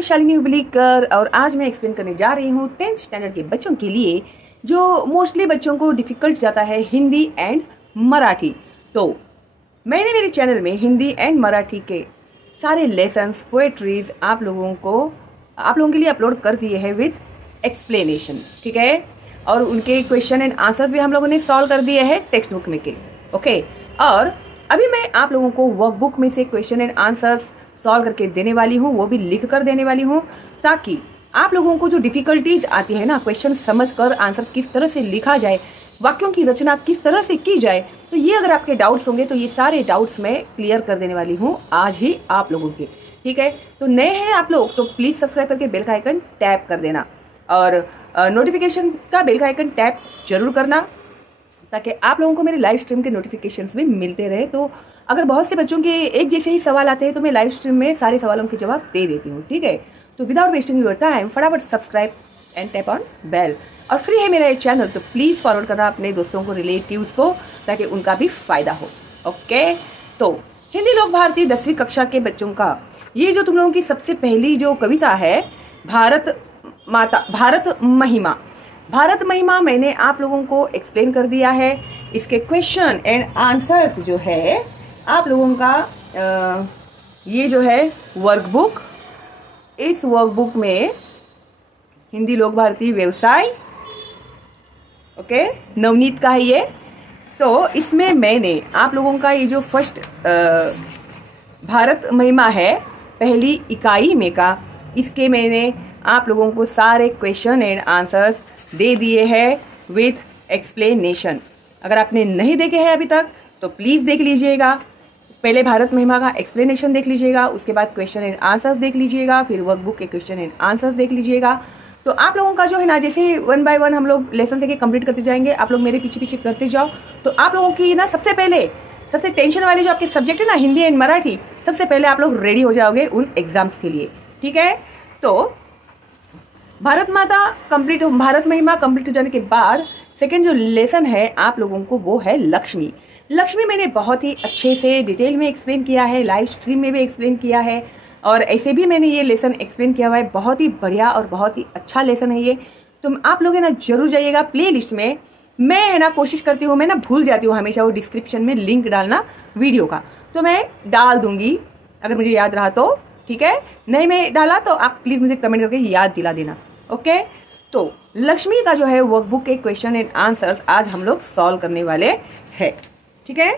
हूँ शालिनी हुबलीकर और आज मैं एक्सप्लेन करने जा रही हूँ 10th स्टैंडर्ड के बच्चों के लिए जो मोस्टली बच्चों को डिफिकल्ट जाता है हिंदी एंड मराठी। तो मैंने मेरे चैनल में हिंदी एंड मराठी के सारे लेसन्स पोएट्रीज आप लोगों के लिए अपलोड कर दिए हैं विद एक्सप्लेनेशन, ठीक है। और उनके क्वेश्चन एंड आंसर्स भी हम लोगों ने सॉल्व कर दिए हैं टेक्स्ट बुक में के, ओके। और अभी मैं आप लोगों को वर्कबुक में से क्वेश्चन एंड आंसर्स सॉल्व करके देने वाली हूँ, वो भी लिख कर देने वाली हूँ, ताकि आप लोगों को जो डिफिकल्टीज आती है ना, क्वेश्चन समझकर आंसर किस तरह से लिखा जाए, वाक्यों की रचना किस तरह से की जाए, तो ये अगर आपके डाउट्स होंगे तो ये सारे डाउट्स मैं क्लियर कर देने वाली हूँ आज ही आप लोगों के, ठीक है। तो नए हैं आप लोग तो प्लीज सब्सक्राइब करके बेल का आइकन टैप कर देना और नोटिफिकेशन का बेल का आइकन टैप जरूर करना, ताकि आप लोगों को मेरे लाइव स्ट्रीम के नोटिफिकेशंस भी मिलते रहे। तो अगर बहुत से बच्चों के एक जैसे ही सवाल आते हैं तो मैं लाइव स्ट्रीम में सारे सवालों के जवाब दे देती हूँ, ठीक है। तो विदाउट वेस्टिंग योर टाइम फटाफट subscribe and tap on bell. और फ्री है मेरा ये चैनल, तो प्लीज फॉरवर्ड करना अपने दोस्तों को, रिलेटिव्स को, ताकि उनका भी फायदा हो, ओके। तो हिंदी लोक भारती 10वीं कक्षा के बच्चों का ये जो तुम लोगों की सबसे पहली जो कविता है भारत महिमा मैंने आप लोगों को एक्सप्लेन कर दिया है। इसके क्वेश्चन एंड आंसर्स जो है आप लोगों का ये जो है वर्कबुक, इस वर्कबुक में हिंदी लोक भारती व्यवसाय, ओके, नवनीत का है ये। तो इसमें मैंने आप लोगों का ये जो फर्स्ट भारत महिमा है पहली इकाई में का, इसके मैंने आप लोगों को सारे क्वेश्चन एंड आंसर्स दे दिए हैं विथ एक्सप्लेनेशन। अगर आपने नहीं देखे हैं अभी तक तो प्लीज़ देख लीजिएगा। पहले भारत महिमा का एक्सप्लेनेशन देख लीजिएगा, उसके बाद क्वेश्चन एंड आंसर्स देख लीजिएगा, फिर वर्कबुक के क्वेश्चन एंड आंसर्स देख लीजिएगा। तो आप लोगों का जो है ना, जैसे 1 बाय 1 हम लोग लेसन लेके कंप्लीट करते जाएंगे, आप लोग मेरे पीछे पीछे करते जाओ। तो आप लोगों की ना सबसे टेंशन वाले जो आपके सब्जेक्ट है ना, हिंदी एंड मराठी, सबसे पहले आप लोग रेडी हो जाओगे उन एग्जाम्स के लिए, ठीक है। तो भारत महिमा कंप्लीट हो जाने के बाद सेकेंड जो लेसन है आप लोगों को वो है लक्ष्मी। लक्ष्मी मैंने बहुत ही अच्छे से डिटेल में एक्सप्लेन किया है, लाइव स्ट्रीम में भी एक्सप्लेन किया है, और ऐसे भी मैंने ये लेसन एक्सप्लेन किया हुआ है। बहुत ही बढ़िया और बहुत ही अच्छा लेसन है ये। तो आप लोग है ना जरूर जाइएगा प्ले लिस्ट में। मैं है ना कोशिश करती हूँ, मैं ना भूल जाती हूँ हमेशा वो डिस्क्रिप्शन में लिंक डालना वीडियो का, तो मैं डाल दूंगी अगर मुझे याद रहा तो, ठीक है। नहीं मैं डाला तो आप प्लीज मुझे कमेंट करके याद दिला देना, ओके। तो लक्ष्मी का जो है वर्कबुक के क्वेश्चन एंड आंसर्स आज हम लोग सॉल्व करने वाले हैं, ठीक है।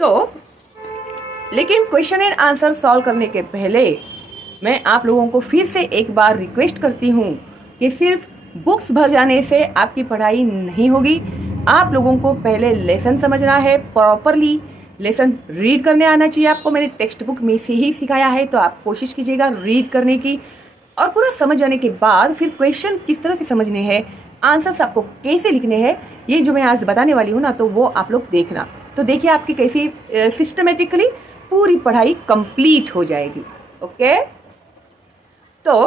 तो लेकिन क्वेश्चन एंड आंसर सॉल्व करने के पहले मैं आप लोगों को फिर से एक बार रिक्वेस्ट करती हूँ कि सिर्फ बुक्स भर जाने से आपकी पढ़ाई नहीं होगी। आप लोगों को पहले लेसन समझना है, प्रॉपरली लेसन रीड करने आना चाहिए आपको। मैंने टेक्स्ट बुक में से ही सिखाया है, तो आप कोशिश कीजिएगा रीड करने की, और पूरा समझ जाने के बाद फिर क्वेश्चन किस तरह से समझने हैं, आंसर्स आपको कैसे लिखने हैं, ये जो मैं आज बताने वाली हूँ ना, तो वो आप लोग देखना। तो देखिए आपकी कैसी सिस्टमेटिकली पूरी पढ़ाई कंप्लीट हो जाएगी, ओके। तो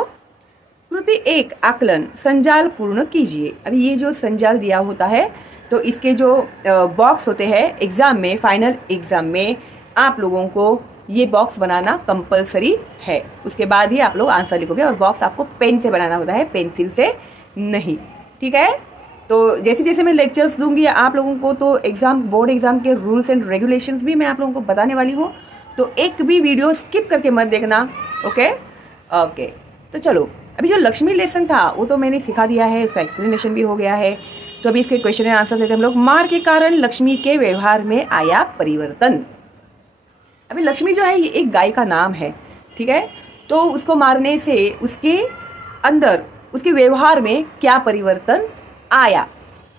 कृति 1 आकलन संजाल पूर्ण कीजिए। अभी ये जो संजाल दिया होता है, तो इसके जो बॉक्स होते हैं एग्जाम में, फाइनल एग्जाम में आप लोगों को ये बॉक्स बनाना कंपलसरी है। उसके बाद ही आप लोग आंसर लिखोगे, और बॉक्स आपको पेन से बनाना होता है, पेंसिल से नहीं, ठीक है। तो जैसे जैसे मैं लेक्चर्स दूंगी आप लोगों को, तो बोर्ड एग्जाम के रूल्स एंड रेगुलेशंस भी मैं आप लोगों को बताने वाली हूँ, तो एक भी वीडियो स्किप करके मत देखना, ओके। तो चलो, अभी जो लक्ष्मी लेसन था वो तो मैंने सिखा दिया है, उसका एक्सप्लेनेशन भी हो गया है। तो अभी इसके क्वेश्चन एंड आंसर देते हम लोग। मार के कारण लक्ष्मी के व्यवहार में आया परिवर्तन। अभी लक्ष्मी जो है ये एक गाय का नाम है, ठीक है। तो उसको मारने से उसके अंदर, उसके व्यवहार में क्या परिवर्तन आया।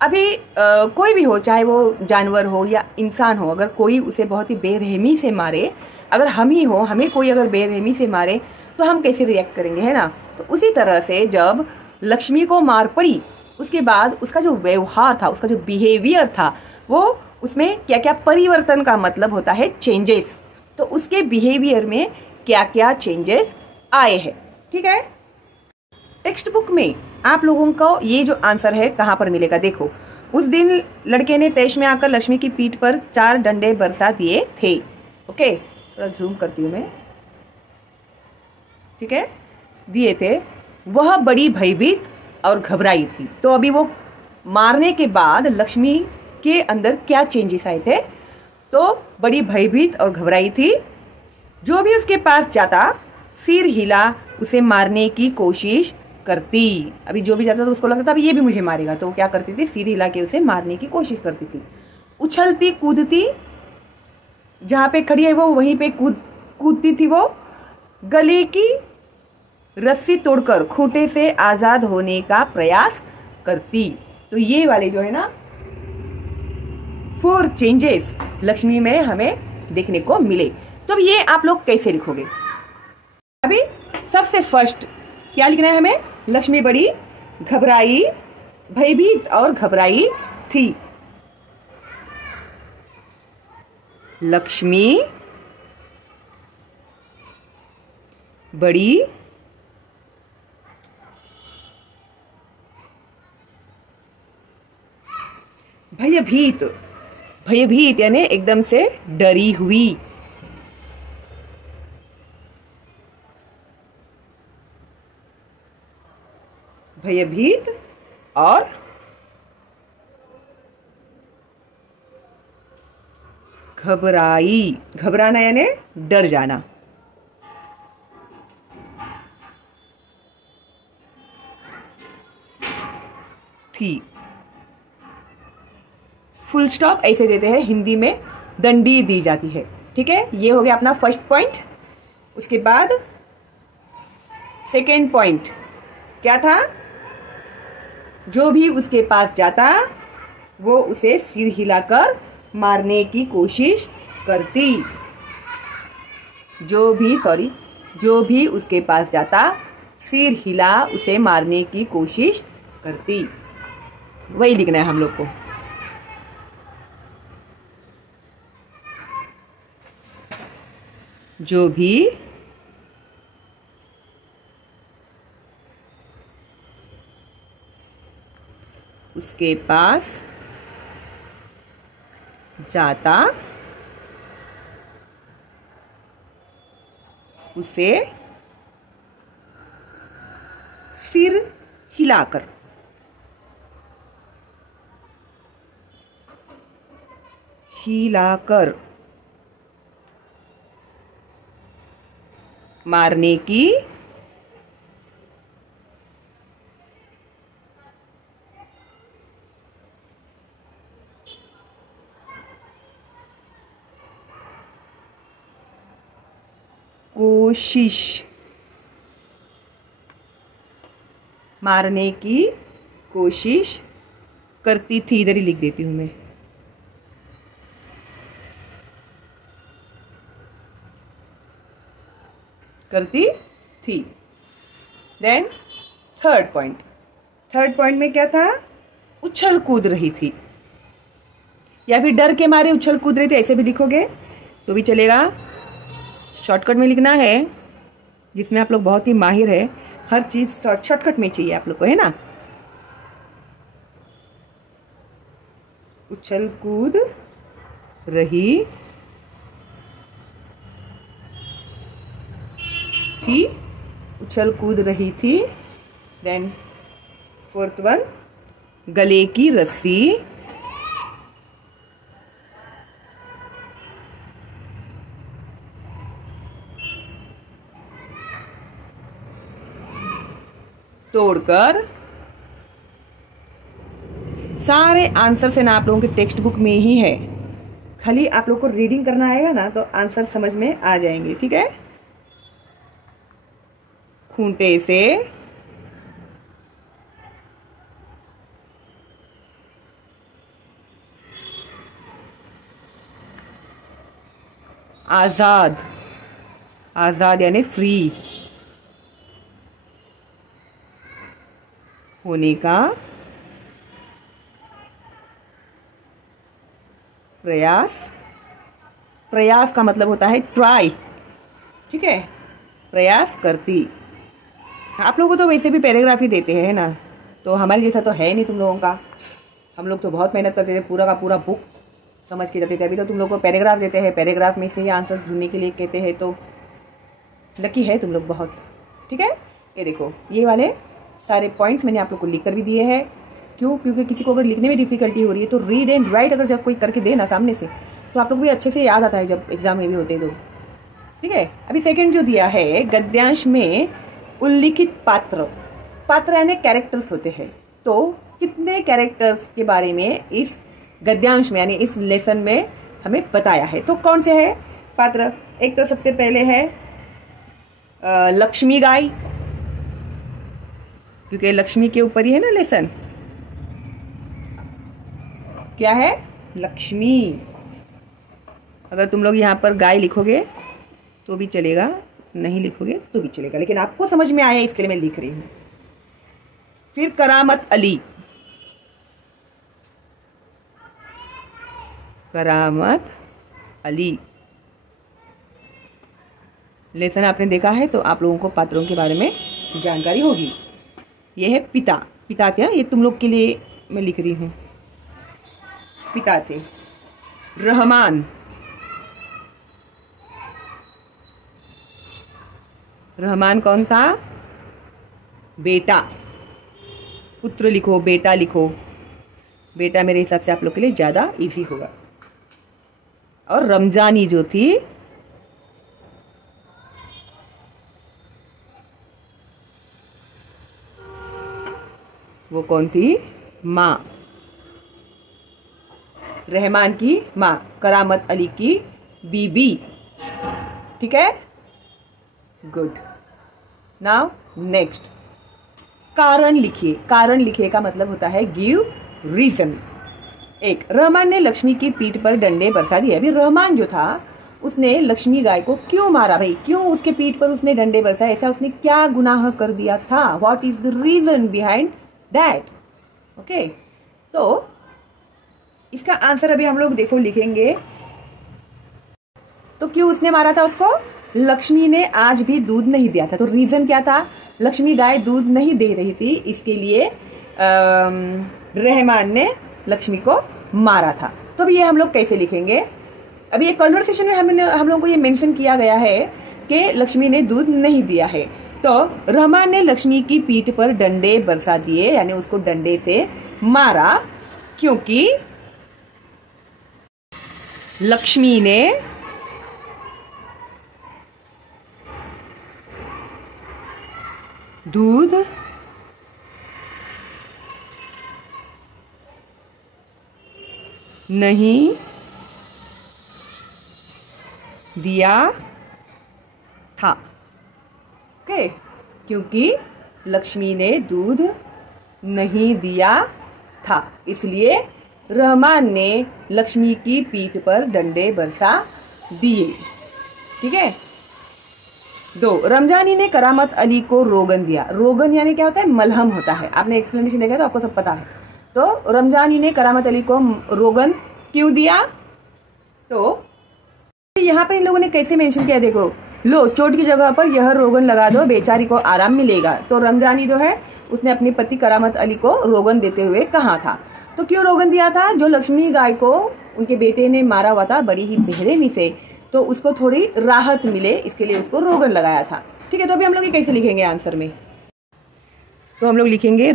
अभी कोई भी हो, चाहे वो जानवर हो या इंसान हो, अगर कोई उसे बहुत ही बेरहमी से मारे, अगर हम ही हो, हमें कोई अगर बेरहमी से मारे तो हम कैसे रिएक्ट करेंगे, है ना। तो उसी तरह से जब लक्ष्मी को मार पड़ी, उसके बाद उसका जो व्यवहार था, उसका जो बिहेवियर था, वो उसमें क्या क्या परिवर्तन का मतलब होता है चेंजेस। तो उसके बिहेवियर में क्या क्या चेंजेस आए हैं, ठीक है। टेक्स्ट बुक में आप लोगों को ये जो आंसर है कहाँ पर मिलेगा, देखो। उस दिन लड़के ने तैश में आकर लक्ष्मी की पीठ पर 4 डंडे बरसा दिए थे, ओके। थोड़ा जूम करती हूँ मैं, ठीक है। दिए थे वह बड़ी भयभीत और घबराई थी। तो अभी वो मारने के बाद लक्ष्मी के अंदर क्या चेंजेस आए थे? तो बड़ी भयभीत और घबराई थी। जो भी उसके पास जाता सिर हिला उसे मारने की कोशिश करती। अभी जो भी जाता था उसको लगता था अभी ये भी मुझे मारेगा, तो वो क्या करती थी? सिर हिला के उसे मारने की कोशिश करती थी। उछलती कूदती, जहाँ पे खड़ी है वो वहीं पे कूदती थी वो। गले की रस्सी तोड़कर खूंटे से आजाद होने का प्रयास करती। तो ये वाले जो है ना 4 चेंजेस लक्ष्मी में हमें देखने को मिले। तो अब ये आप लोग कैसे लिखोगे? अभी सबसे फर्स्ट क्या लिखना है हमें? लक्ष्मी बड़ी घबराई, भयभीत और घबराई थी। लक्ष्मी बड़ी भयभीत, भयभीत यानी एकदम से डरी हुई। भयभीत और घबराई, घबराना यानी डर जाना। थी। फुल स्टॉप ऐसे देते हैं, हिंदी में दंडी दी जाती है। ठीक है, ये हो गया अपना फर्स्ट पॉइंट। उसके बाद सेकेंड पॉइंट क्या था? जो भी उसके पास जाता वो उसे सिर हिलाकर मारने की कोशिश करती। जो भी उसके पास जाता सिर हिला उसे मारने की कोशिश करती। वही लिखना है हम लोग को। जो भी उसके पास जाता उसे सिर हिलाकर मारने की कोशिश, मारने की कोशिश करती थी। इधर ही लिख देती हूं मैं। करती थी। देन थर्ड पॉइंट में क्या था? उछल कूद रही थी, या फिर डर के मारे उछल कूद रही थी, ऐसे भी लिखोगे तो भी चलेगा। शॉर्टकट में लिखना है, जिसमें आप लोग बहुत ही माहिर है। हर चीज शॉर्टकट में चाहिए आप लोग को, है ना। उछल कूद रही थी, उछल कूद रही थी। देन फोर्थ वन, गले की रस्सी तोड़कर। सारे आंसर है ना आप लोगों के टेक्स्ट बुक में ही है, खाली आप लोग को रीडिंग करना आएगा ना तो आंसर समझ में आ जाएंगे। ठीक है, खूंटे से आजाद, आजाद यानी फ्री होने का प्रयास। प्रयास का मतलब होता है ट्राई। ठीक है, प्रयास करती। आप लोगों को तो वैसे भी पैराग्राफ ही देते हैं ना, तो हमारे जैसा तो है नहीं तुम लोगों का। हम लोग तो बहुत मेहनत करते थे, पूरा का पूरा बुक समझ के जाते थे। अभी तो तुम लोग को पैराग्राफ देते हैं, पैराग्राफ में से ही आंसर ढूंढने के लिए कहते हैं, तो लकी है तुम लोग बहुत। ठीक है, ये देखो, ये वाले सारे पॉइंट्स मैंने आप लोग को लिख कर भी दिए हैं। क्यों? क्योंकि किसी को अगर लिखने में डिफिकल्टी हो रही है तो रीड एंड राइट अगर जब कोई करके दे ना सामने से, तो आप लोग भी अच्छे से याद आता है जब एग्जाम में भी होते हैं तो। ठीक है, अभी सेकंड जो दिया है, गद्यांश में उल्लिखित पात्र, पात्र यानी कैरेक्टर्स होते हैं। तो कितने कैरेक्टर्स के बारे में इस गद्यांश में यानी इस लेसन में हमें बताया है। तो कौन से है पात्र? एक तो सबसे पहले है लक्ष्मी गाय, क्योंकि लक्ष्मी के ऊपर ही है ना लेसन। क्या है? लक्ष्मी। अगर तुम लोग यहाँ पर गाय लिखोगे तो भी चलेगा, नहीं लिखोगे तो भी चलेगा, लेकिन आपको समझ में आया इसके लिए मैं लिख रही हूं। फिर करामत अली, करामत अली लेसन आपने देखा है तो आप लोगों को पात्रों के बारे में जानकारी होगी। ये है पिता, पिता क्या, ये तुम लोग के लिए मैं लिख रही हूं। पिता थे। रहमान, रहमान कौन था? बेटा। पुत्र लिखो, बेटा लिखो, बेटा मेरे हिसाब से आप लोग के लिए ज़्यादा इजी होगा। और रमजानी जो थी वो कौन थी? माँ। रहमान की माँ, करामत अली की बीबी। ठीक है, गुड। नाउ नेक्स्ट, कारण लिखिए। कारण लिखिए का मतलब होता है गिव रीजन। एक, रहमान ने लक्ष्मी की पीठ पर डंडे बरसा दिए। अभी रहमान जो था उसने लक्ष्मी गाय को क्यों मारा भाई? क्यों उसके पीठ पर उसने डंडे बरसाए? ऐसा उसने क्या गुनाह कर दिया था? What is the reason behind that? Okay, तो इसका आंसर अभी हम लोग देखो लिखेंगे। तो क्यों उसने मारा था उसको? लक्ष्मी ने आज भी दूध नहीं दिया था। तो रीजन क्या था? लक्ष्मी गाय दूध नहीं दे रही थी, इसके लिए रहमान ने लक्ष्मी को मारा था। तो अभी ये हम लोग कैसे लिखेंगे? अभी एक कन्वर्सेशन में हम लोगों को ये मेंशन किया गया है कि लक्ष्मी ने दूध नहीं दिया है। तो रहमान ने लक्ष्मी की पीठ पर डंडे बरसा दिए, यानी उसको डंडे से मारा, क्योंकि लक्ष्मी ने दूध नहीं दिया था। ओके, क्योंकि लक्ष्मी ने दूध नहीं दिया था, इसलिए रहमान ने लक्ष्मी की पीठ पर डंडे बरसा दिए। ठीक है। 2, रमजानी ने करामत अली को रोगन दिया। रोगन यानी क्या होता है? मलहम होता है। आपने एक्सप्लेनेशन देखा तो आपको सब पता है। तो रमजानी ने करामत अली को रोगन क्यों दिया? तो यहाँ पर इन लोगों ने कैसे मेंशन किया, देखो, लो चोट की जगह पर यह रोगन लगा दो, बेचारी को आराम मिलेगा। तो रमजानी जो है उसने अपने पति करामत अली को रोगन देते हुए कहा था। तो क्यों रोगन दिया था? जो लक्ष्मी गाय को उनके बेटे ने मारा हुआ था बड़ी ही बेरहमी से, तो उसको थोड़ी राहत मिले, इसके लिए उसको रोगन लगाया था। ठीक है, तो अभी हम लोग ये कैसे लिखेंगे आंसर में? तो हम लोग लिखेंगे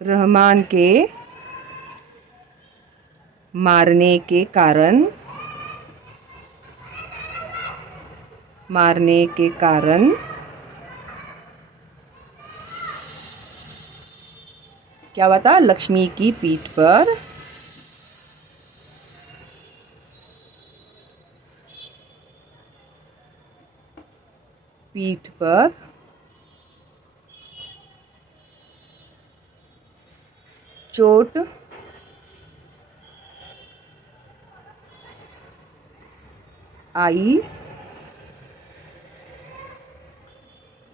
रहमान के मारने के कारण क्या हुआ था? लक्ष्मी की पीठ पर चोट आई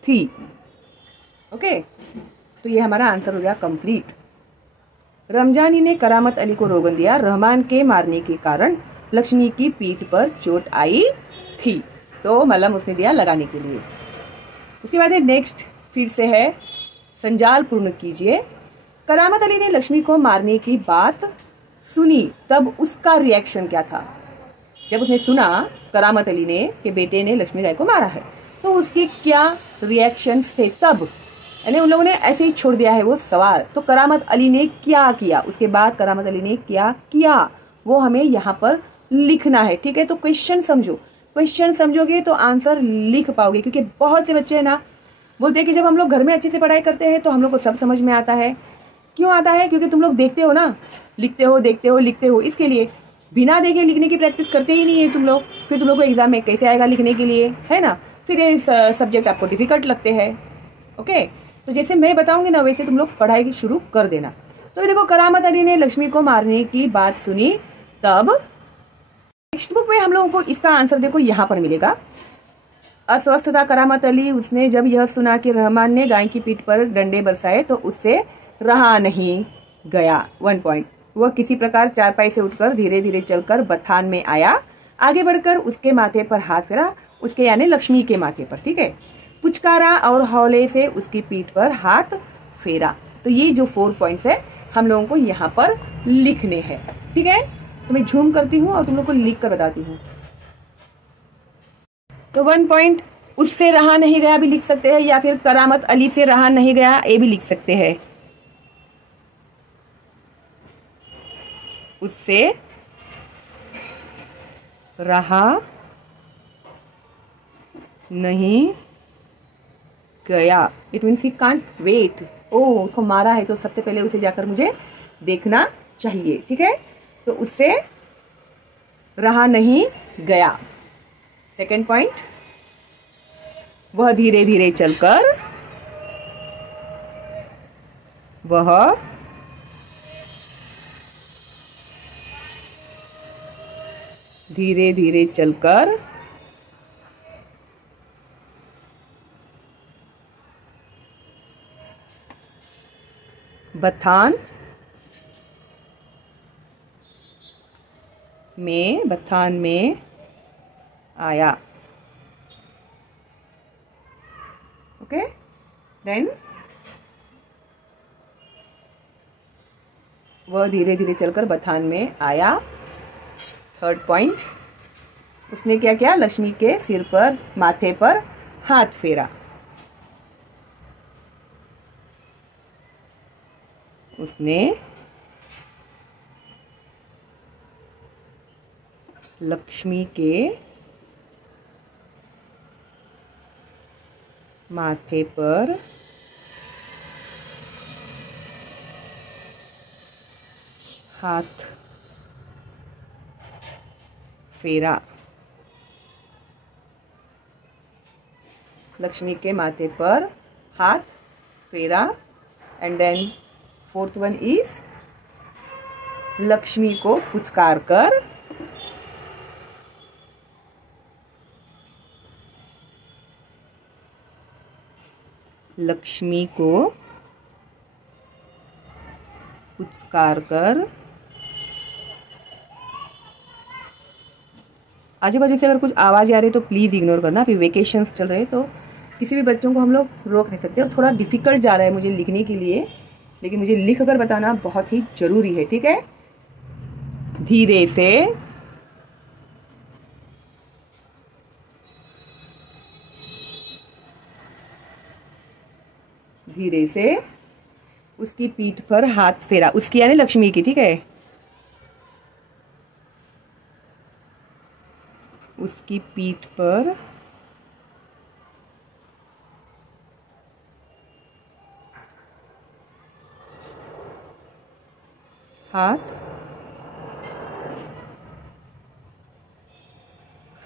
थी। ओके, तो ये हमारा आंसर हो गया कंप्लीट। रमजानी ने करामत अली को रोगन दिया, रहमान के मारने के कारण लक्ष्मी की पीठ पर चोट आई थी। तो मलहम उसने दिया लगाने के लिए। उसके बाद नेक्स्ट फिर से है, संजाल पूर्ण कीजिए। करामत अली ने लक्ष्मी को मारने की बात सुनी, तब उसका रिएक्शन क्या था? जब उसने सुना करामत अली ने कि बेटे ने लक्ष्मीबाई को मारा है, तो उसके क्या रिएक्शंस थे तब, यानी उन लोगों ने ऐसे ही छोड़ दिया है वो सवाल। तो करामत अली ने क्या किया, उसके बाद करामत अली ने क्या किया वो हमें यहाँ पर लिखना है, ठीक है। तो क्वेश्चन समझो, क्वेश्चन समझोगे तो आंसर लिख पाओगे, क्योंकि बहुत से बच्चे है ना बोलते हैं कि जब हम लोग घर में अच्छे से पढ़ाई करते हैं तो हम लोग को सब समझ में आता है। क्यों आता है? क्योंकि तुम लोग देखते हो ना, लिखते हो, देखते हो, लिखते हो, इसके लिए। बिना देखे लिखने की प्रैक्टिस करते ही नहीं है तुम लोग, फिर तुम लोग को एग्जाम में कैसे आएगा लिखने के लिए, है ना। फिर ये सब्जेक्ट आपको डिफिकल्ट लगते हैं। ओके, तो जैसे मैं बताऊंगी ना वैसे तुम लोग पढ़ाई शुरू कर देना। तो देखो, करामत अली ने लक्ष्मी को मारने की बात सुनी तब टेक्स्ट बुक में हम लोगों को इसका आंसर देखो यहाँ पर मिलेगा। अस्वस्थ था करामत अली, उसने जब यह सुना कि रहमान ने गाय की पीठ पर डंडे बरसाए तो उससे रहा नहीं गया। 1 पॉइंट। वह किसी प्रकार चारपाई से उठकर धीरे धीरे चलकर बथान में आया, आगे बढ़कर उसके माथे पर हाथ फेरा, उसके यानी लक्ष्मी के माथे पर, ठीक है, पुचकारा और हौले से उसकी पीठ पर हाथ फेरा। तो ये जो 4 पॉइंट्स है हम लोगों को यहाँ पर लिखने हैं, ठीक है। तो मैं झूम करती हूँ और तुम लोग को लिख कर बताती हूँ। तो 1 पॉइंट, उससे रहा नहीं गया भी लिख सकते हैं, या फिर करामत अली से रहा नहीं गया ये भी लिख सकते हैं। उससे रहा नहीं गया, it means he can't wait. Oh, उसको मारा है तो सबसे पहले उसे जाकर मुझे देखना चाहिए, ठीक है। तो उससे रहा नहीं गया। 2nd पॉइंट, वह धीरे धीरे चलकर, वह धीरे धीरे चलकर बथान में आया। ओके, देन वह धीरे धीरे चलकर बथान में आया। 3rd पॉइंट, उसने क्या किया? लक्ष्मी के सिर पर, माथे पर हाथ फेरा। उसने लक्ष्मी के माथे पर हाथ फेरा। लक्ष्मी के माथे पर हाथ फेरा। And then 4th one is Lakshmi को पुचकार कर आजू बाजू से अगर कुछ आवाज़ आ रही है तो प्लीज़ इग्नोर करना। अभी वेकेशंस चल रहे हैं तो किसी भी बच्चों को हम लोग रोक नहीं सकते। और थोड़ा डिफ़िकल्ट जा रहा है मुझे लिखने के लिए, लेकिन मुझे लिख कर बताना बहुत ही ज़रूरी है, ठीक है। धीरे से उसकी पीठ पर हाथ फेरा। उसकी यानी लक्ष्मी की, ठीक है। उसकी पीठ पर हाथ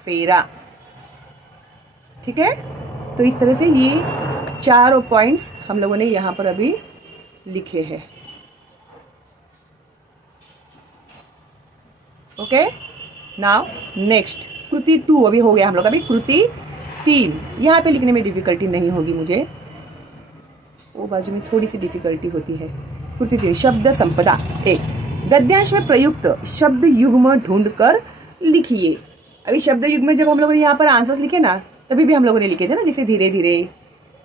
फेरा, ठीक है। तो इस तरह से ये 4 पॉइंट्स हम लोगों ने यहाँ पर अभी लिखे हैं। ओके, नाउ नेक्स्ट कृति 2 अभी हो गया हम लोग। अभी कृति 3, यहाँ पे लिखने में डिफिकल्टी नहीं होगी मुझे, वो बाजू में थोड़ी सी डिफिकल्टी होती है। कृति 3, शब्द संपदा 1, गद्यांश में प्रयुक्त शब्द युग्म ढूंढकर लिखिए। अभी शब्द युग्म में जब हम लोगों ने यहाँ पर आंसर्स लिखे ना, तभी भी हम लोगों ने लिखे थे ना, जैसे धीरे धीरे,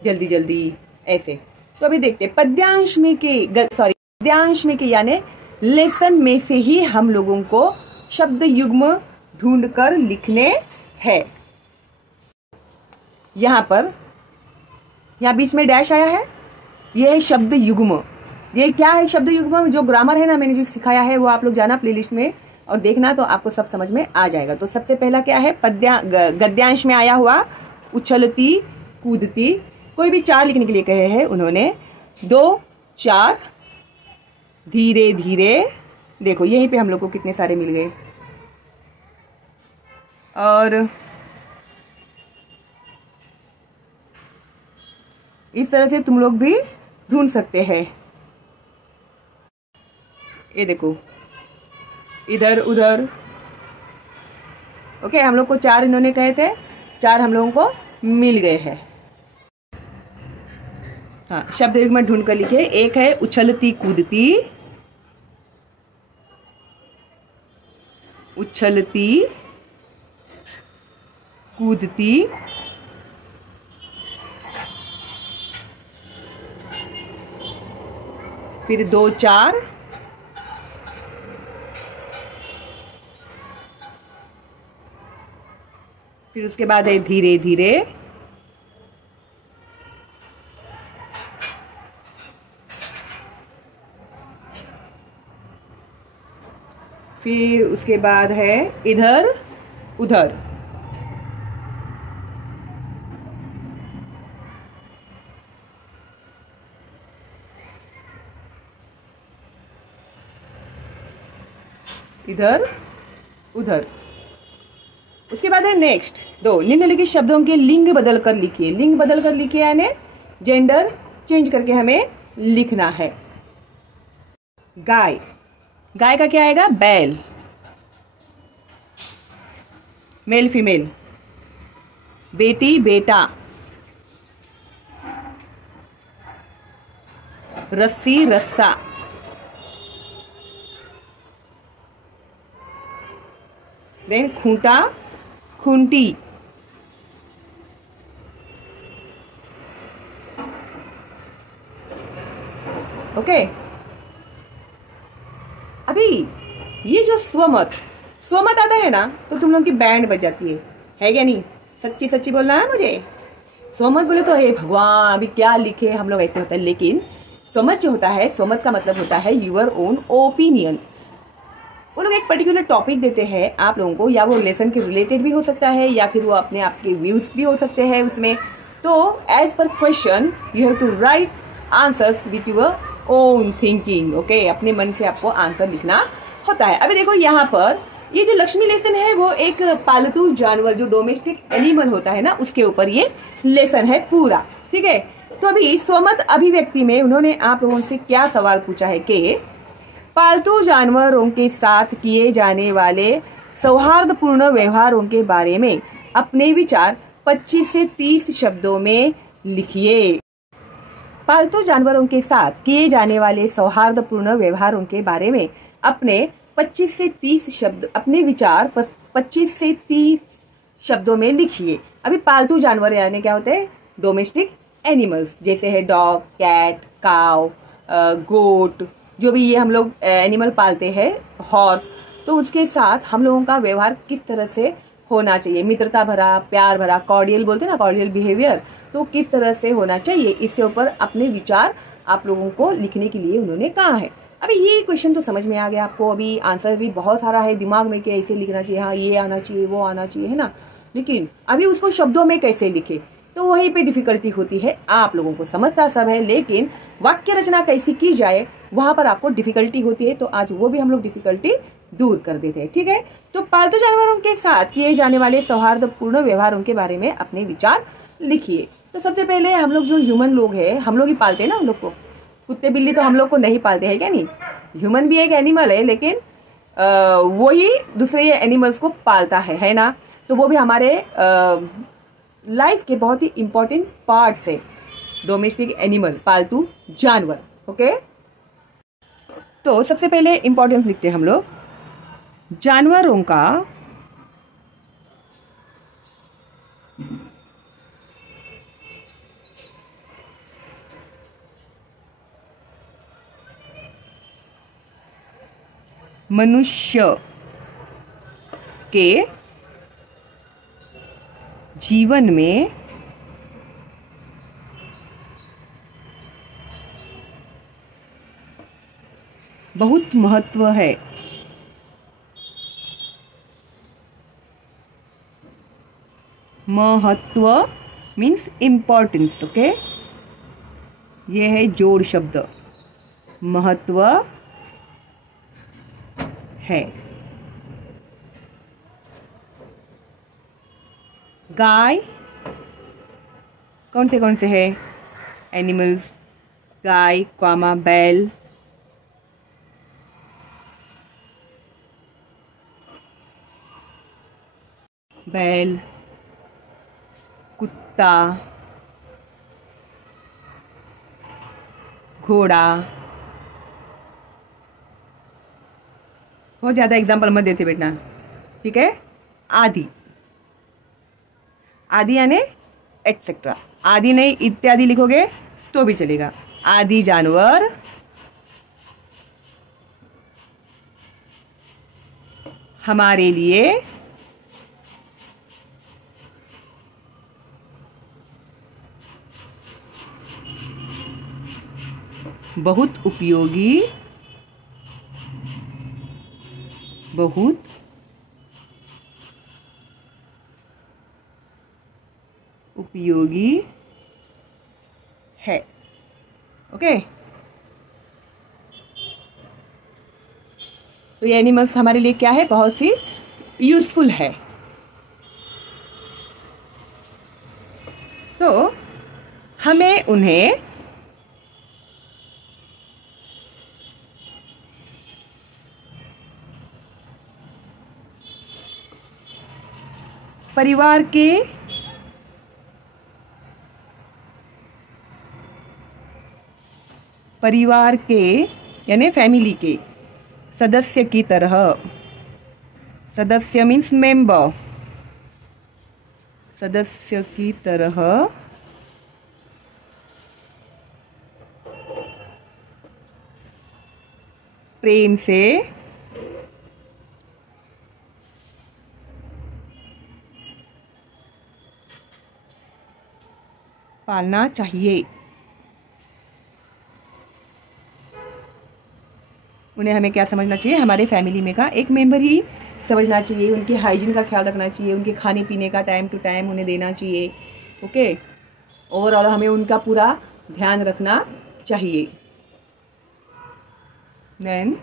जल्दी जल्दी, ऐसे। तो अभी देखते पद्यांश में के यानी लेसन में से ही हम लोगों को शब्द युग्म ढूंढकर लिखने हैं। यहाँ बीच में डैश आया है, यह है शब्द युग्म। ये क्या है शब्द युग्म? जो ग्रामर है ना, मैंने जो सिखाया है वो आप लोग जाना प्लेलिस्ट में और देखना, तो आपको सब समझ में आ जाएगा। तो सबसे पहला क्या है, गद्यांश में आया हुआ उछलती कूदती, कोई भी 4 लिखने के लिए कहे हैं उन्होंने। 2 4 धीरे धीरे, देखो यहीं पे हम लोग को कितने सारे मिल गए। और इस तरह से तुम लोग भी ढूंढ सकते हैं। ये देखो, इधर उधर। ओके, हम लोग को 4 इन्होंने कहे थे, 4 हम लोगों को मिल गए हैं। हाँ, शब्द युग्म ढूंढ कर लिखिए। एक है उछलती कूदती, उछलती कूदती, फिर 2 4, फिर उसके बाद है धीरे धीरे, फिर उसके बाद है इधर उधर, इधर उधर। उसके बाद है नेक्स्ट 2, निम्नलिखित शब्दों के लिंग बदल कर लिखिए। लिंग बदल कर लिखिए यानी जेंडर चेंज करके हमें लिखना है। गाय, गाय का क्या आएगा? बैल, मेल फीमेल। बेटी बेटा, रस्सी रस्सा, देन खूंटा खूंटी, ओके। अभी ये जो स्वमत आता है ना, तो तुम लोग की बैंड बज जाती है क्या नहीं? सच्ची सच्ची बोलना है मुझे। स्वमत बोले तो हे भगवान अभी क्या लिखे हम लोग, ऐसे होता है। लेकिन स्वमत जो होता है, स्वमत का मतलब होता है यूर ओन ओपिनियन। वो लोग एक पर्टिकुलर टॉपिक देते हैं आप लोगों को, या वो लेसन के रिलेटेड भी हो सकता है, या फिर वो अपने आपके व्यूज भी हो सकते हैं उसमें। तो as per question you have to write answers with your own thinking. Okay, अपने मन से आपको आंसर लिखना होता है। अभी देखो यहाँ पर ये जो लक्ष्मी लेसन है वो एक पालतू जानवर जो डोमेस्टिक एनिमल होता है ना, उसके ऊपर ये लेसन है पूरा। ठीक है, तो अभी स्वमत अभिव्यक्ति में उन्होंने आप लोगों से क्या सवाल पूछा है कि पालतू जानवरों के साथ किए जाने वाले सौहार्दपूर्ण व्यवहारों के बारे में अपने विचार 25 से 30 शब्दों में लिखिए। पालतू जानवरों के साथ किए जाने वाले सौहार्दपूर्ण व्यवहारों के बारे में अपने 25 से 30 शब्द, अपने विचार 25 से 30 शब्दों में लिखिए। अभी पालतू जानवर यानी क्या होते हैं? डोमेस्टिक एनिमल्स, जैसे है डॉग, कैट, काव, गोट, जो भी ये हम लोग एनिमल पालते हैं, हॉर्स। तो उसके साथ हम लोगों का व्यवहार किस तरह से होना चाहिए? मित्रता भरा, प्यार भरा, कॉर्डियल बोलते हैं ना, कॉर्डियल बिहेवियर। तो किस तरह से होना चाहिए, इसके ऊपर अपने विचार आप लोगों को लिखने के लिए उन्होंने कहा है। अभी ये क्वेश्चन तो समझ में आ गया आपको। अभी आंसर भी बहुत सारा है दिमाग में कि ऐसे लिखना चाहिए, हाँ ये आना चाहिए, वो आना चाहिए, है ना। लेकिन अभी उसको शब्दों में कैसे लिखे, तो वहीं पे डिफिकल्टी होती है। आप लोगों को समझता सब है, लेकिन वाक्य रचना कैसी की जाए वहां पर आपको डिफिकल्टी होती है। तो आज वो भी हम लोग डिफिकल्टी दूर कर देते हैं। ठीक है, तो पालतू जानवरों के साथ किए जाने वाले सौहार्दपूर्ण व्यवहारों के बारे में अपने विचार लिखिए। तो सबसे पहले हम लोग जो ह्यूमन लोग हैं, हम लोग ही पालते हैं ना, हम लोग को कुत्ते बिल्ली तो हम लोग को नहीं पालते हैं क्या नहीं। ह्यूमन भी एक एनिमल है, लेकिन वही दूसरे एनिमल्स को पालता है ना। तो वो भी हमारे लाइफ के बहुत ही इंपॉर्टेंट पार्ट्स है, डोमेस्टिक एनिमल, पालतू जानवर। ओके, तो सबसे पहले इंपॉर्टेंस लिखते हैं हम लोग जानवरों का मनुष्य आपके जीवन में बहुत महत्व है। महत्व मीन्स इम्पोर्टेंस। ओके, ये है जोड़ शब्द, महत्व है। गाय कौन से है? एनिमल्स, गाय कॉमा बैल, बैल, कुत्ता, घोड़ा। बहुत ज़्यादा एग्जाम्पल मत देते बेटा, ठीक है। आदि, आदि यानी एटसेट्रा। आदि नहीं इत्यादि लिखोगे तो भी चलेगा। आदि जानवर हमारे लिए बहुत उपयोगी, बहुत उपयोगी है। ओके, तो ये एनिमल्स हमारे लिए क्या है? बहुत सी यूजफुल है। तो हमें उन्हें परिवार के यानी फैमिली के सदस्य की तरह, सदस्य मीन्स मेंबर, सदस्य की तरह प्रेम से पालना चाहिए। उन्हें हमें क्या समझना चाहिए? हमारे फैमिली में का एक मेंबर ही समझना चाहिए। उनकी हाइजीन का ख्याल रखना चाहिए, उनके खाने पीने का टाइम टू टाइम उन्हें देना चाहिए। ओके, ओवरऑल हमें उनका पूरा ध्यान रखना चाहिए। देन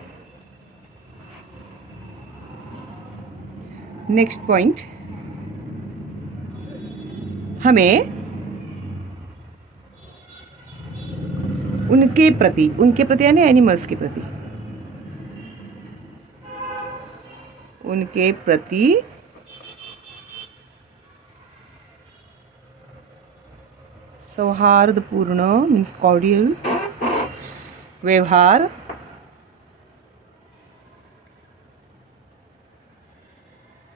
नेक्स्ट पॉइंट, हमें उनके प्रति यानी एनिमल्स के प्रति, उनके प्रति सौहार्दपूर्ण मीन्स कॉर्डियल व्यवहार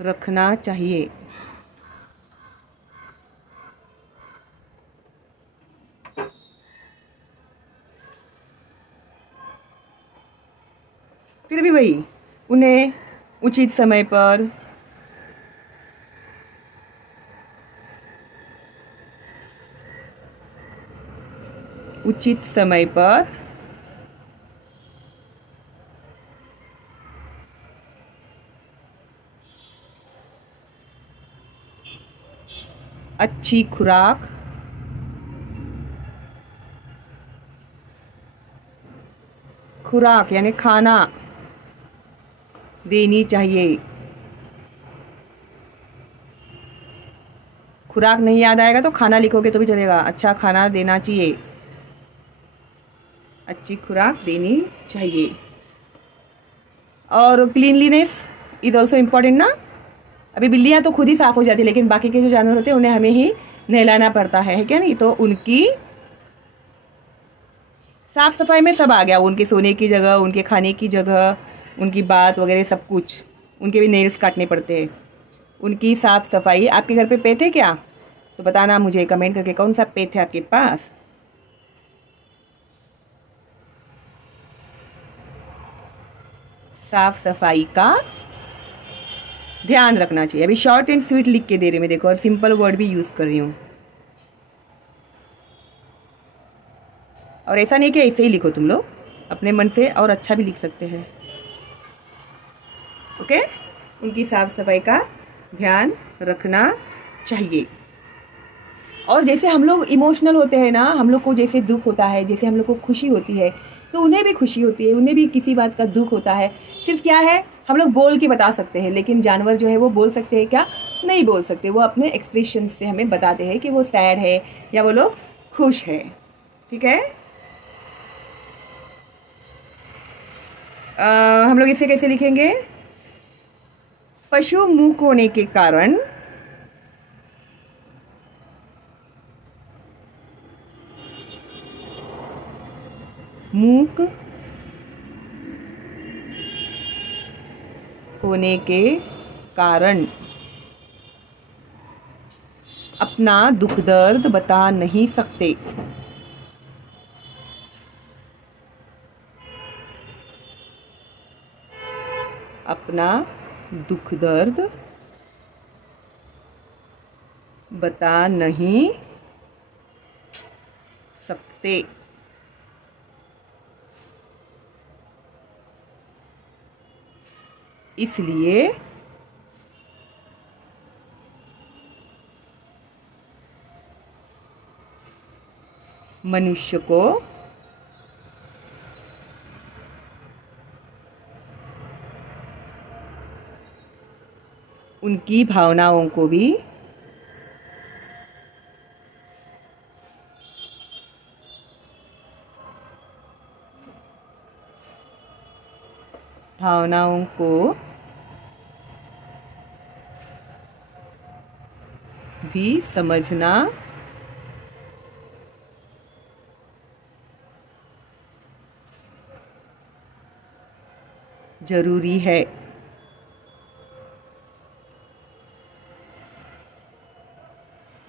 रखना चाहिए। फिर भी वही, उन्हें उचित समय पर अच्छी खुराक यानी खाना देनी चाहिए। खुराक नहीं याद आएगा तो खाना लिखोगे तो भी चलेगा। अच्छा खाना देना चाहिए, अच्छी खुराक देनी चाहिए। और क्लीनलीनेस इज ऑल्सो इम्पॉर्टेंट ना। अभी बिल्लियाँ तो खुद ही साफ हो जाती है, लेकिन बाकी के जो जानवर होते हैं उन्हें हमें ही नहलाना पड़ता है क्या नहीं? तो उनकी साफ सफाई में सब आ गया, उनके सोने की जगह, उनके खाने की जगह, उनकी बात वगैरह सब कुछ। उनके भी नेल्स काटने पड़ते हैं। उनकी साफ सफाई। आपके घर पे पेट है क्या? तो बताना मुझे कमेंट करके, कौन सा पेट है आपके पास। साफ सफाई का ध्यान रखना चाहिए। अभी शॉर्ट एंड स्वीट लिख के दे रही हूँ मैं, देखो, और सिंपल वर्ड भी यूज कर रही हूँ। और ऐसा नहीं कि ऐसे ही लिखो, तुम लोग अपने मन से और अच्छा भी लिख सकते हैं। ओके, उनकी साफ सफाई का ध्यान रखना चाहिए। और जैसे हम लोग इमोशनल होते हैं ना, हम लोग को जैसे दुख होता है, जैसे हम लोग को खुशी होती है, तो उन्हें भी खुशी होती है, उन्हें भी किसी बात का दुख होता है। सिर्फ क्या है, हम लोग बोल के बता सकते हैं, लेकिन जानवर जो है वो बोल सकते हैं क्या? नहीं बोल सकते। वो अपने एक्सप्रेशन से हमें बताते हैं कि वो सैड है या वो लोग खुश है। ठीक है, हम लोग इसे कैसे लिखेंगे? पशु मूक होने के कारण मूक होने के कारण अपना दुख दर्द बता नहीं सकते। अपना दुख दर्द बता नहीं सकते। इसलिए मनुष्य को उनकी भावनाओं को भी समझना जरूरी है।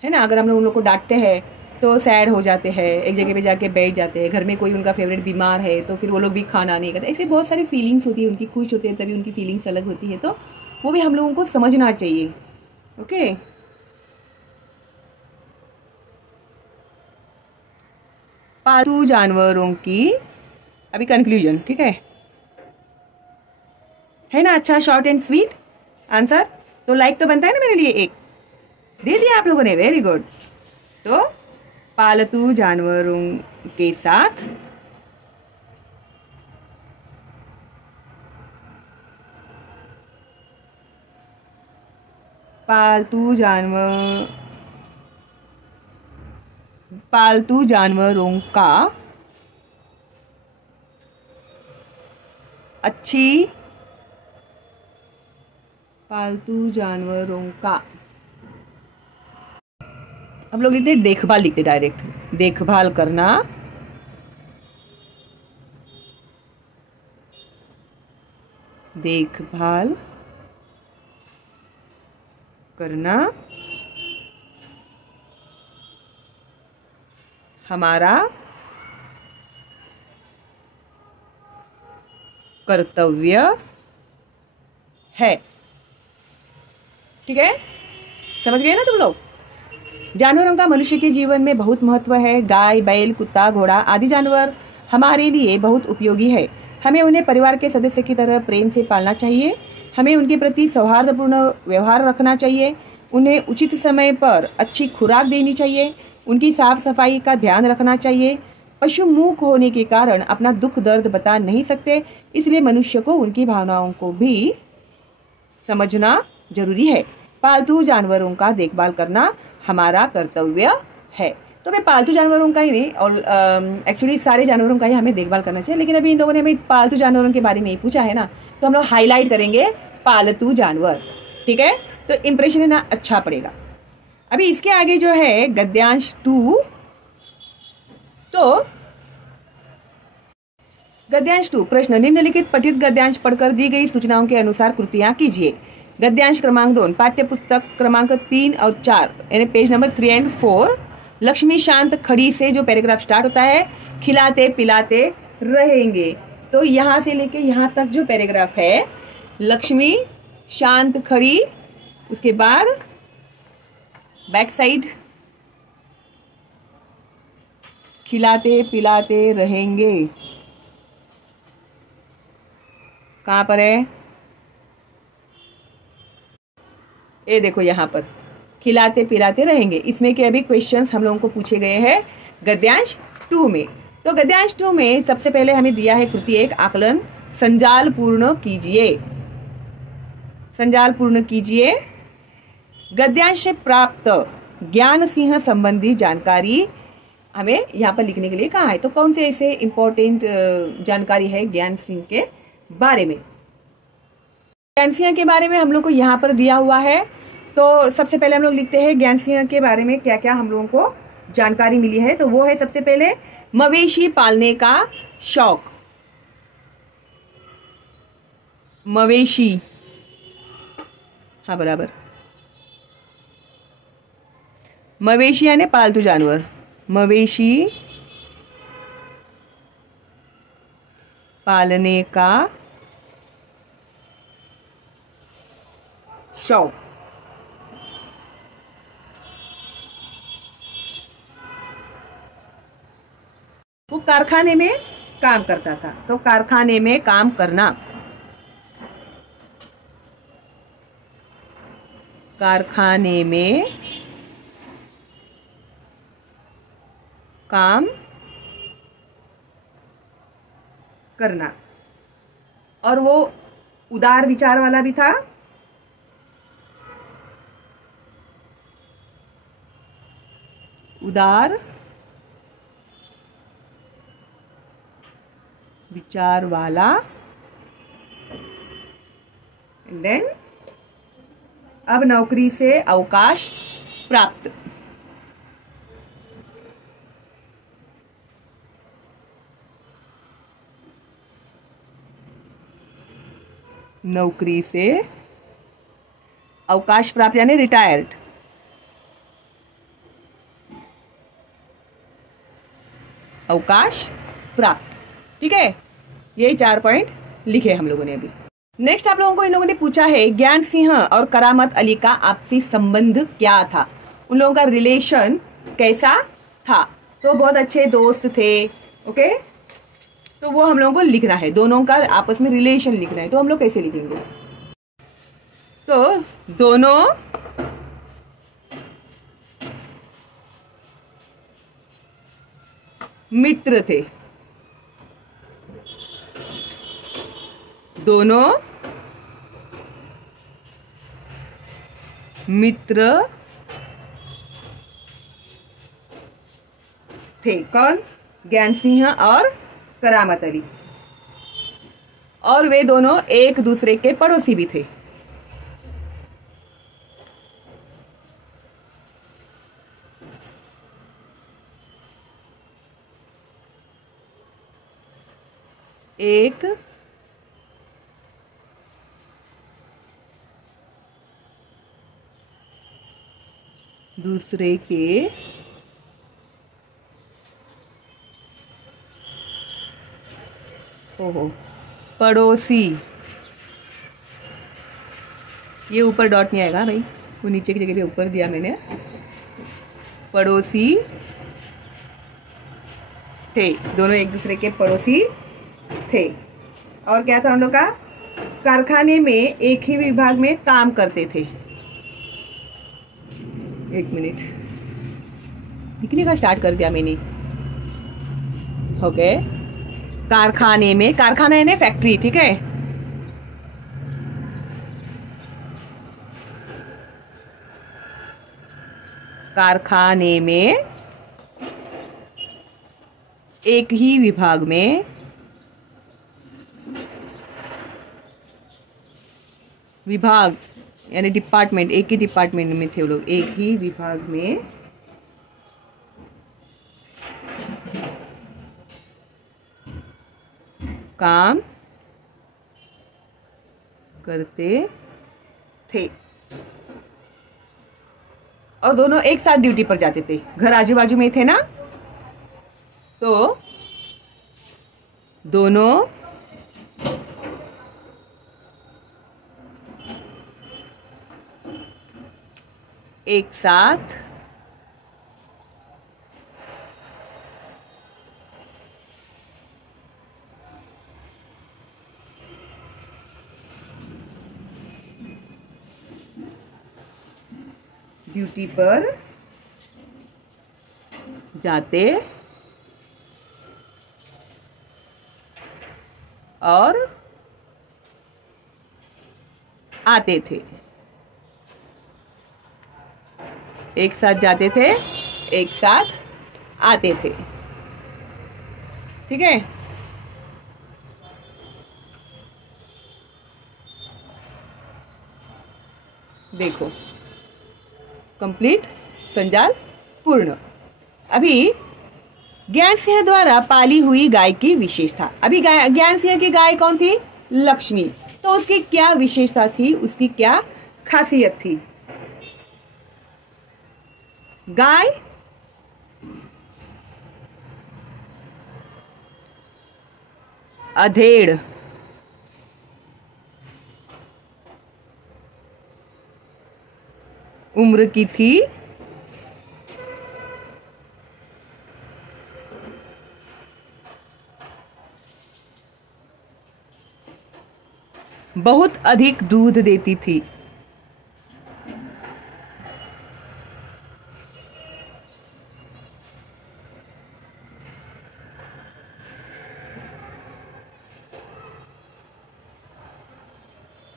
है ना, अगर हम लोग उन लोग को डांटते हैं तो सैड हो जाते हैं, एक जगह पे जाके बैठ जाते हैं। घर में कोई उनका फेवरेट बीमार है तो फिर वो लोग भी खाना नहीं करते। ऐसे बहुत सारी फीलिंग्स होती है उनकी, खुश होते हैं तभी उनकी फीलिंग्स अलग होती है, तो वो भी हम लोगों को समझना चाहिए। ओके, पालतू जानवरों की अभी कंक्लूजन, ठीक है ना? अच्छा, शॉर्ट एंड स्वीट आंसर। तो लाइक तो बनता है ना मेरे लिए, एक दे दिया आप लोगों ने, वेरी गुड। तो पालतू जानवरों के साथ पालतू जानवरों का पालतू जानवरों का हम लोग लिखते देखभाल, लिखते डायरेक्ट देखभाल करना हमारा कर्तव्य है। ठीक है, समझ गए ना तुम लोग? जानवरों का मनुष्य के जीवन में बहुत महत्व है। गाय, बैल, कुत्ता, घोड़ा आदि जानवर हमारे लिए बहुत उपयोगी है। हमें उन्हें परिवार के सदस्य की तरह प्रेम से पालना चाहिए। हमें उनके प्रति सौहार्दपूर्ण व्यवहार रखना चाहिए। उन्हें उचित समय पर अच्छी खुराक देनी चाहिए। उनकी साफ सफाई का ध्यान रखना चाहिए। पशु मूक होने के कारण अपना दुख दर्द बता नहीं सकते, इसलिए मनुष्य को उनकी भावनाओं को भी समझना जरूरी है। पालतू जानवरों का देखभाल करना हमारा कर्तव्य है। तो मैं पालतू जानवरों का ही नहीं, और एक्चुअली सारे जानवरों का ही हमें देखभाल करना चाहिए, लेकिन अभी इन लोगों ने हमें पालतू जानवरों के बारे में ही पूछा है ना, तो हम लोग हाईलाइट करेंगे पालतू जानवर। ठीक है, तो इंप्रेशन है ना अच्छा पड़ेगा। अभी इसके आगे जो है गद्यांश 2, तो गद्यांश 2 प्रश्न, निम्नलिखित पठित गद्यांश पढ़कर दी गई सूचनाओं के अनुसार कृतियां कीजिए। गद्यांश क्रमांक 2 पाठ्य पुस्तक क्रमांक 3 और 4 यानी पेज नंबर 3 एंड 4। लक्ष्मी शांत खड़ी से जो पैराग्राफ स्टार्ट होता है, खिलाते पिलाते रहेंगे, तो यहाँ से लेके यहाँ तक जो पैराग्राफ है, लक्ष्मी शांत खड़ी, उसके बाद बैक साइड, खिलाते पिलाते रहेंगे। कहाँ पर है? ये देखो यहाँ पर, खिलाते पिलाते रहेंगे। इसमें के अभी क्वेश्चंस हम लोगों को पूछे गए हैं गद्यांश 2 में। तो गद्यांश 2 में सबसे पहले हमें दिया है कृति 1 आकलन, संजाल पूर्ण कीजिए। संजाल पूर्ण कीजिए। गद्यांश से प्राप्त ज्ञान सिंह संबंधी जानकारी हमें यहाँ पर लिखने के लिए कहा है। तो कौन से ऐसे इंपॉर्टेंट जानकारी है ज्ञान सिंह के बारे में? ज्ञान सिंह के बारे में हम लोग को यहाँ पर दिया हुआ है। तो सबसे पहले हम लोग लिखते हैं ज्ञान सिंह के बारे में क्या क्या हम लोगों को जानकारी मिली है। तो वो है सबसे पहले मवेशी पालने का शौक। मवेशी, हाँ बराबर, मवेशी यानी पालतू जानवर। मवेशी पालने का शौक। वो कारखाने में काम करता था। तो कारखाने में काम करना, कारखाने में काम करना। और वो उदार विचार वाला भी था। उदार विचार वाला। देन अब नौकरी से अवकाश प्राप्त। नौकरी से अवकाश प्राप्त यानी रिटायर्ड। अवकाश प्राप्त। ठीक है, ये 4 पॉइंट लिखे हम लोगों ने अभी। नेक्स्ट आप लोगों को इन लोगों ने पूछा है ज्ञान सिंह और करामत अली का आपसी संबंध क्या था, उन लोगों का रिलेशन कैसा था। तो बहुत अच्छे दोस्त थे। ओके, तो वो हम लोगों को लिखना है, दोनों का आपस में रिलेशन लिखना है। तो हम लोग कैसे लिखेंगे? तो दोनों मित्र थे। दोनों मित्र थे। कौन? ज्ञान सिंह और करामत अली। और वे दोनों एक दूसरे के पड़ोसी भी थे। एक दूसरे के पड़ोसी। ये ऊपर डॉट नहीं आएगा भाई, वो नीचे की जगह पे ऊपर दिया मैंने। पड़ोसी थे, दोनों एक दूसरे के पड़ोसी थे। और क्या था उन लोग का? कारखाने में एक ही विभाग में काम करते थे। एक मिनट, लिखने का स्टार्ट कर दिया मैंने। हो गए। कारखाने में, कारखाना है ना फैक्ट्री, ठीक है। कारखाने में एक ही विभाग में विभाग यानी डिपार्टमेंट, एक ही डिपार्टमेंट में थे वो लोग, एक ही विभाग में काम करते थे। और दोनों एक साथ ड्यूटी पर जाते थे। घर आजू बाजू में थे ना, तो दोनों एक साथ ड्यूटी पर जाते और आते थे। एक साथ जाते थे, एक साथ आते थे। ठीक है, देखो कंप्लीट, संजाल पूर्ण। अभी ज्ञान सिंह द्वारा पाली हुई गाय की विशेषता। अभी ज्ञान सिंह की गाय कौन थी? लक्ष्मी। तो उसकी क्या विशेषता थी, उसकी क्या खासियत थी? गाय अधेड़ उम्र की थी, बहुत अधिक दूध देती थी।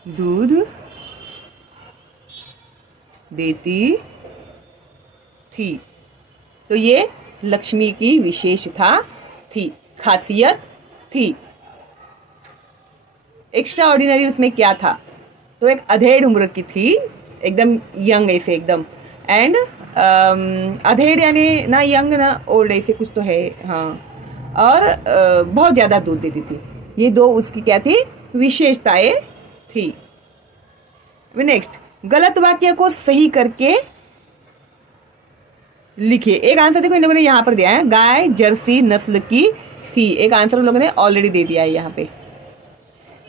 दूध देती थी। तो ये लक्ष्मी की विशेषता थी, खासियत थी। एक्स्ट्रा ऑर्डिनरी उसमें क्या था? तो एक अधेड़ उम्र की थी, एकदम यंग ऐसे एकदम, एंड अधेड़ यानी ना यंग ना ओल्ड, ऐसे कुछ तो है, हाँ। और बहुत ज़्यादा दूध देती थी। ये दो उसकी क्या थी? विशेषताएं थी। नेक्स्ट, गलत वाक्य को सही करके लिखिए। एक आंसर देखो इन लोगों ने यहाँ पर दिया है, गाय जर्सी नस्ल की थी। एक आंसर उन लोगों ने ऑलरेडी दे दिया है यहाँ पे।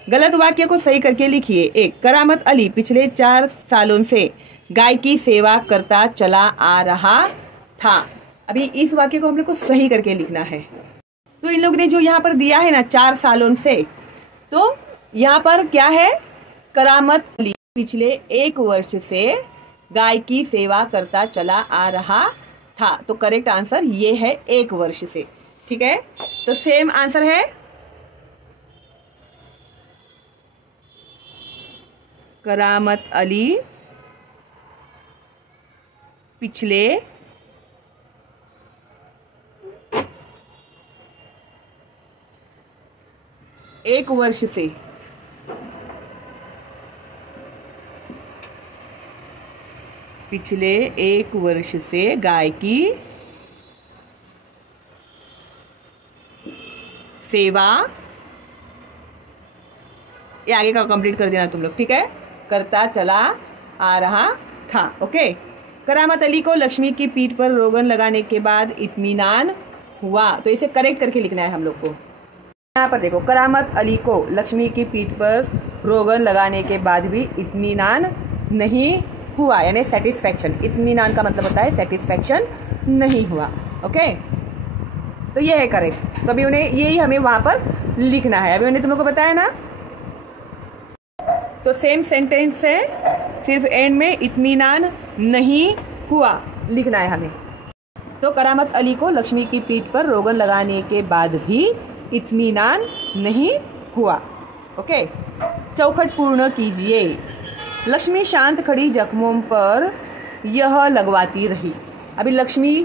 गलत वाक्य को सही करके लिखिए। एक, करामत अली पिछले 4 सालों से गाय की सेवा करता चला आ रहा था। अभी इस वाक्य को हम लोग को सही करके लिखना है। तो इन लोगों ने जो यहाँ पर दिया है ना 4 सालों से, तो यहाँ पर क्या है? करामत अली पिछले 1 वर्ष से गाय की सेवा करता चला आ रहा था। तो करेक्ट आंसर ये है 1 वर्ष से। ठीक है, तो सेम आंसर है करामत अली पिछले 1 वर्ष से गाय की सेवा, ये आगे का कंप्लीट कर देना तुम लोग, ठीक है, करता चला आ रहा था। ओके, करामत अली को लक्ष्मी की पीठ पर रोगन लगाने के बाद इत्मीनान हुआ। तो इसे करेक्ट करके लिखना है हम लोग को। यहाँ पर देखो, करामत अली को लक्ष्मी की पीठ पर रोगन लगाने के बाद भी इत्मीनान नहीं हुआ, यानी सेटिस्फैक्शन। इत्मीनान का मतलब होता है सेटिस्फैक्शन नहीं हुआ। ओके, तो ये है करेक्ट। तो अभी उन्हें यही हमें वहां पर लिखना है। अभी मैंने तुम लोग को बताया ना, तो सेम सेंटेंस है, सिर्फ एंड में इत्मीनान नहीं हुआ लिखना है हमें। तो करामत अली को लक्ष्मी की पीठ पर रोगन लगाने के बाद भी इत्मीनान नहीं हुआ। ओके, चौखट पूर्ण कीजिए। लक्ष्मी शांत खड़ी जख्मों पर यह लगवाती रही। अभी लक्ष्मी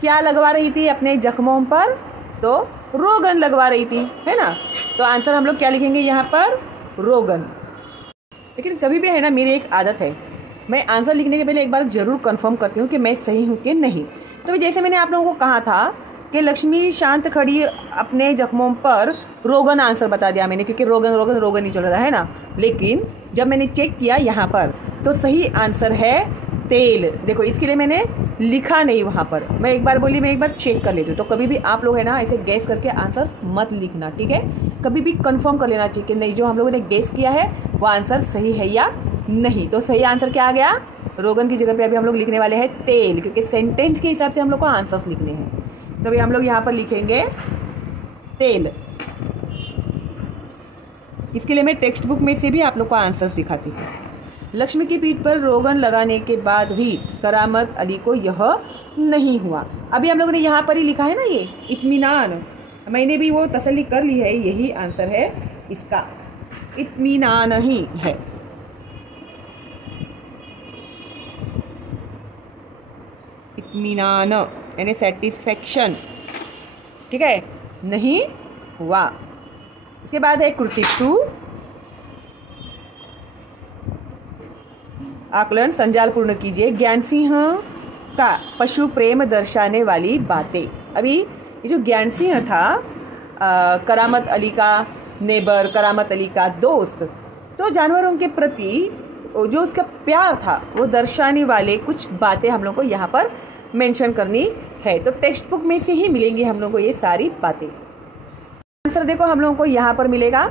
क्या लगवा रही थी अपने जख्मों पर? तो रोगन लगवा रही थी, है ना। तो आंसर हम लोग क्या लिखेंगे यहाँ पर? रोगन। लेकिन कभी भी है ना, मेरी एक आदत है, मैं आंसर लिखने के पहले एक बार जरूर कंफर्म करती हूँ कि मैं सही हूँ कि नहीं। तो जैसे मैंने आप लोगों को कहा था कि लक्ष्मी शांत खड़ी अपने जख्मों पर, रोगन आंसर बता दिया मैंने, क्योंकि रोगन ही चल रहा है ना। लेकिन जब मैंने चेक किया यहाँ पर, तो सही आंसर है तेल। देखो, इसके लिए मैंने लिखा नहीं वहाँ पर, मैं एक बार बोली, मैं एक बार चेक कर लेती हूँ। तो कभी भी आप लोग है ना ऐसे गैस करके आंसर मत लिखना, ठीक है। कभी भी कंफर्म कर लेना चाहिए कि नहीं, जो हम लोगों ने गैस किया है वो आंसर सही है या नहीं। तो सही आंसर क्या आ गया? रोगन की जगह पे अभी हम लोग लिखने वाले हैं तेल, क्योंकि सेंटेंस के हिसाब से हम लोग को आंसर्स लिखने हैं। तो अभी हम लोग यहाँ पर लिखेंगे तेल। इसके लिए मैं टेक्स्ट बुक में से भी आप लोग को आंसर्स दिखाती हूँ। लक्ष्मी की पीठ पर रोगन लगाने के बाद भी करामत अली को यह नहीं हुआ। अभी हम लोगों ने यहाँ पर ही लिखा है ना, ये इत्मीनान, मैंने भी वो तसल्ली कर ली है, यही आंसर है इसका, इत्मीनान ही है। इत्मीनान यानी सेटिस्फैक्शन, ठीक है, नहीं हुआ। इसके बाद है कृतिक 2, आकलन संजाल पूर्ण कीजिए। ज्ञान सिंह का पशु प्रेम दर्शाने वाली बातें। अभी ये जो ज्ञान सिंह था करामत अली का नेबर, करामत अली का दोस्त, तो जानवरों के प्रति जो उसका प्यार था वो दर्शाने वाले कुछ बातें हम लोग को यहाँ पर मेंशन करनी है। तो टेक्स्ट बुक में से ही मिलेंगी हम लोग को ये सारी बातें। आंसर देखो हम लोगों को यहाँ पर मिलेगा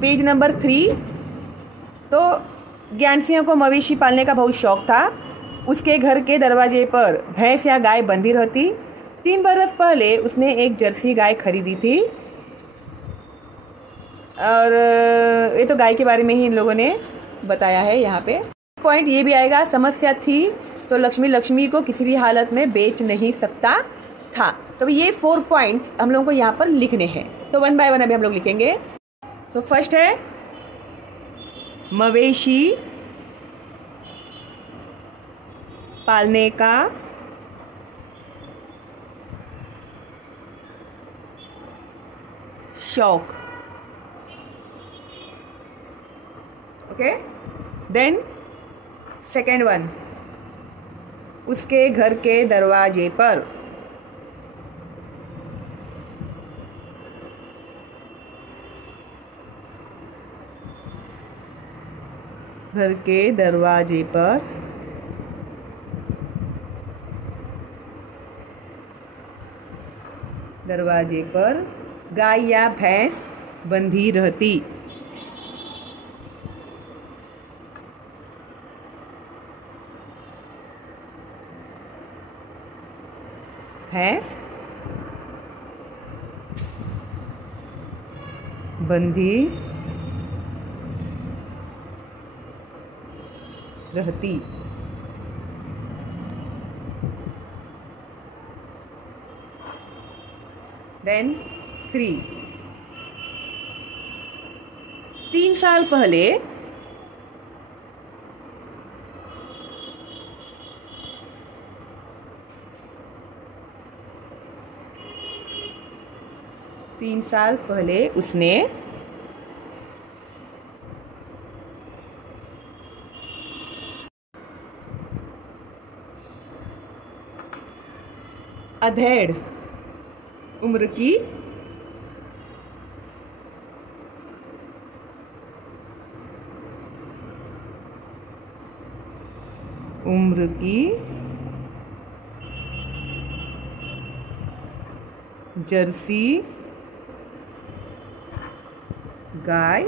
पेज नंबर 3। तो ज्ञान सिंह को मवेशी पालने का बहुत शौक था। उसके घर के दरवाजे पर भैंस या गाय बंधी रहती। 3 बरस पहले उसने एक जर्सी गाय खरीदी थी। और ये तो गाय के बारे में ही इन लोगों ने बताया है। यहाँ पे पॉइंट ये भी आएगा, समस्या थी तो लक्ष्मी को किसी भी हालत में बेच नहीं सकता था। तो ये 4 पॉइंट्स हम लोगों को यहाँ पर लिखने हैं। तो 1 बाय 1 अभी हम लोग लिखेंगे। तो फर्स्ट है मवेशी पालने का शौक। ओके, देन सेकेंड वन, उसके घर के दरवाजे पर दरवाजे पर गाय या भैंस बंधी रहती। भैंस बंधी रहती। देन 3, 3 साल पहले उसने अधेड़ उम्र की जर्सी गाय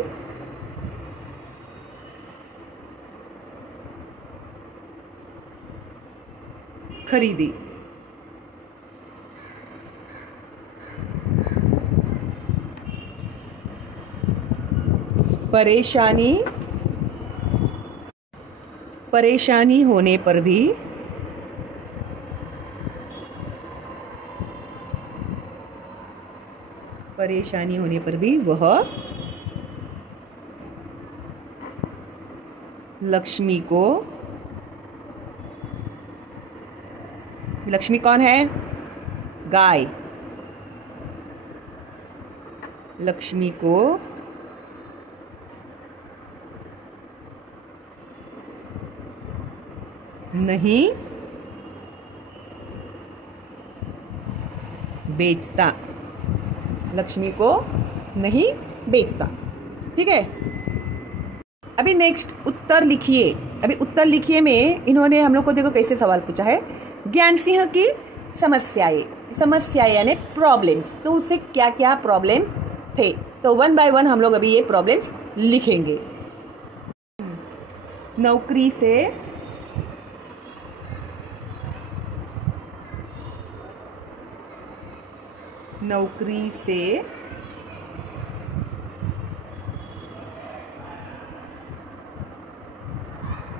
खरीदी। परेशानी होने पर भी वह लक्ष्मी कौन है? गाय। लक्ष्मी को नहीं बेचता। ठीक है। अभी नेक्स्ट उत्तर लिखिए। अभी उत्तर लिखिए में इन्होंने हम लोग को देखो कैसे सवाल पूछा है। ज्ञान सिंह की समस्याएं यानी प्रॉब्लम्स, तो उससे क्या क्या प्रॉब्लम्स थे। तो 1 बाय 1 हम लोग अभी ये प्रॉब्लम्स लिखेंगे। नौकरी से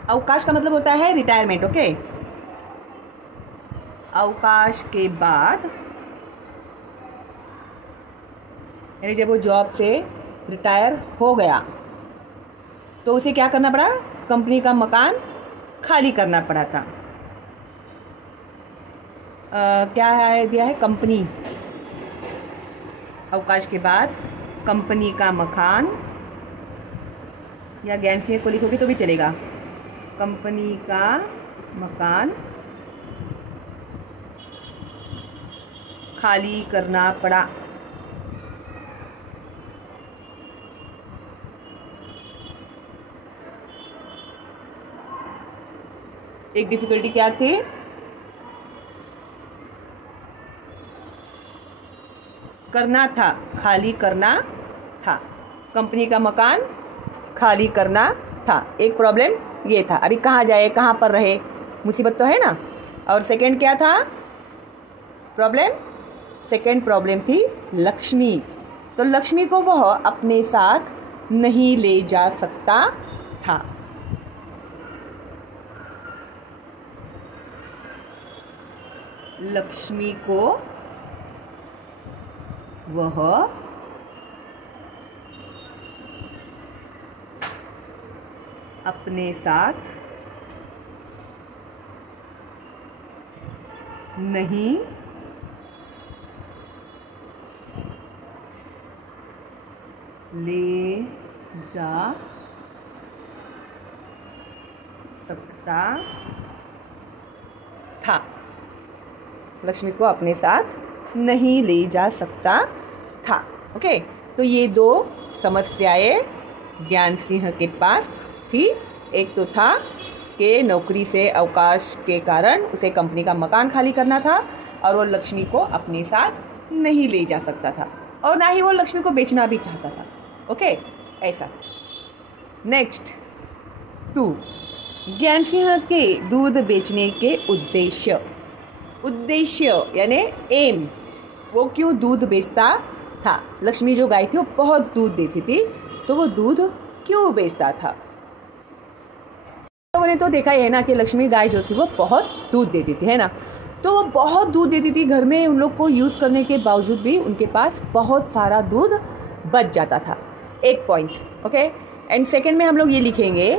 अवकाश का मतलब होता है रिटायरमेंट। ओके, अवकाश के बाद यानी जब वो जॉब से रिटायर हो गया तो उसे क्या करना पड़ा? कंपनी का मकान खाली करना पड़ा था। क्या है दिया है? कंपनी, अवकाश के बाद कंपनी का मकान, या ज्ञान सिंह को लिखोगे तो भी चलेगा। कंपनी का मकान खाली करना पड़ा। एक डिफिकल्टी क्या थी? करना था, खाली करना था। कंपनी का मकान खाली करना था। एक प्रॉब्लम ये था। अभी कहाँ जाए, कहाँ पर रहे, मुसीबत तो है ना। और सेकंड क्या था प्रॉब्लम? सेकंड प्रॉब्लम थी लक्ष्मी। तो लक्ष्मी को वह अपने साथ नहीं ले जा सकता था। लक्ष्मी को वह अपने साथ नहीं ले जा सकता था। लक्ष्मी को अपने साथ नहीं ले जा सकता था। ओके, तो ये दो समस्याएं ज्ञान सिंह के पास थी। एक तो था कि नौकरी से अवकाश के कारण उसे कंपनी का मकान खाली करना था, और वो लक्ष्मी को अपने साथ नहीं ले जा सकता था, और ना ही वो लक्ष्मी को बेचना भी चाहता था। ओके, ऐसा। नेक्स्ट 2, ज्ञान सिंह के दूध बेचने के उद्देश्य। उद्देश्य यानी एम, वो क्यों दूध बेचता था? लक्ष्मी जो गाय थी वो बहुत दूध देती थी, तो वो दूध क्यों बेचता था? लोगों ने तो देखा ही है ना कि लक्ष्मी गाय जो थी वो बहुत दूध देती थी, है ना। तो वो बहुत दूध देती थी, घर में उन लोग को यूज़ करने के बावजूद भी उनके पास बहुत सारा दूध बच जाता था। एक पॉइंट। ओके, एंड सेकेंड में हम लोग ये लिखेंगे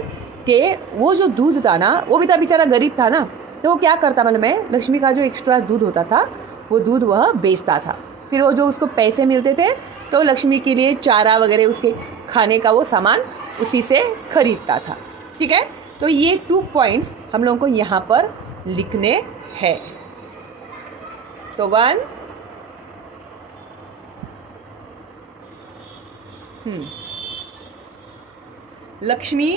कि वो जो दूध था ना, वो भी था बेचारा गरीब था ना, तो वो क्या करता, मतलब में लक्ष्मी का जो एक्स्ट्रा दूध होता था वो दूध वह बेचता था। फिर वो जो उसको पैसे मिलते थे तो लक्ष्मी के लिए चारा वगैरह, उसके खाने का वो सामान उसी से खरीदता था। ठीक है, तो ये 2 पॉइंट्स हम लोगों को यहाँ पर लिखने हैं। तो 1, लक्ष्मी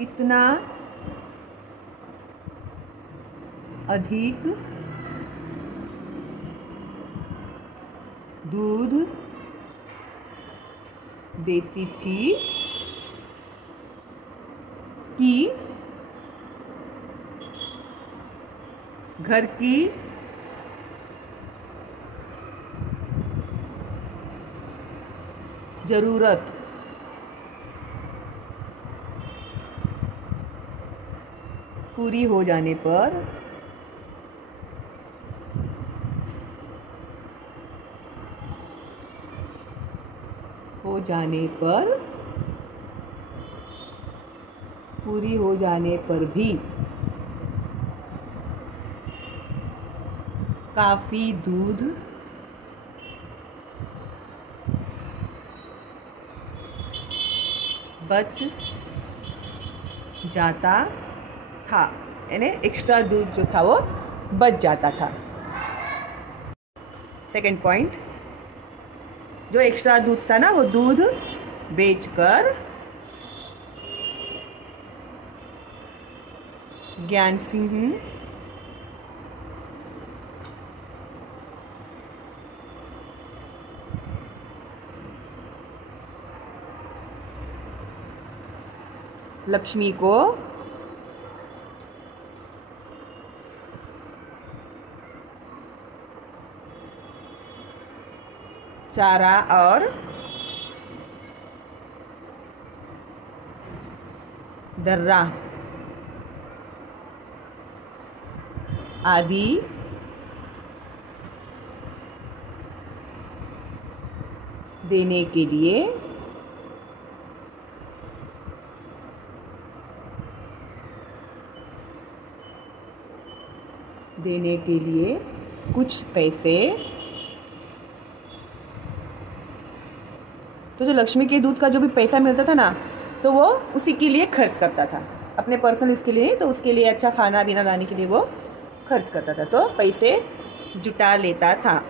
इतना अधिक दूध देती थी कि घर की जरूरत पूरी हो जाने पर पूरी हो जाने पर भी काफी दूध बच जाता था, यानी एक्स्ट्रा दूध जो था वो बच जाता था। सेकंड पॉइंट, जो एक्स्ट्रा दूध था ना वो दूध बेचकर ज्ञान सिंह, लक्ष्मी को चारा और दर्रा आदि देने के लिए कुछ पैसे, तो जो लक्ष्मी के दूध का जो भी पैसा मिलता था ना, तो वो उसी के लिए खर्च करता था, अपने पर्सनल इसके लिए, तो उसके लिए अच्छा खाना पीना लाने के लिए वो खर्च करता था, तो पैसे जुटा लेता था।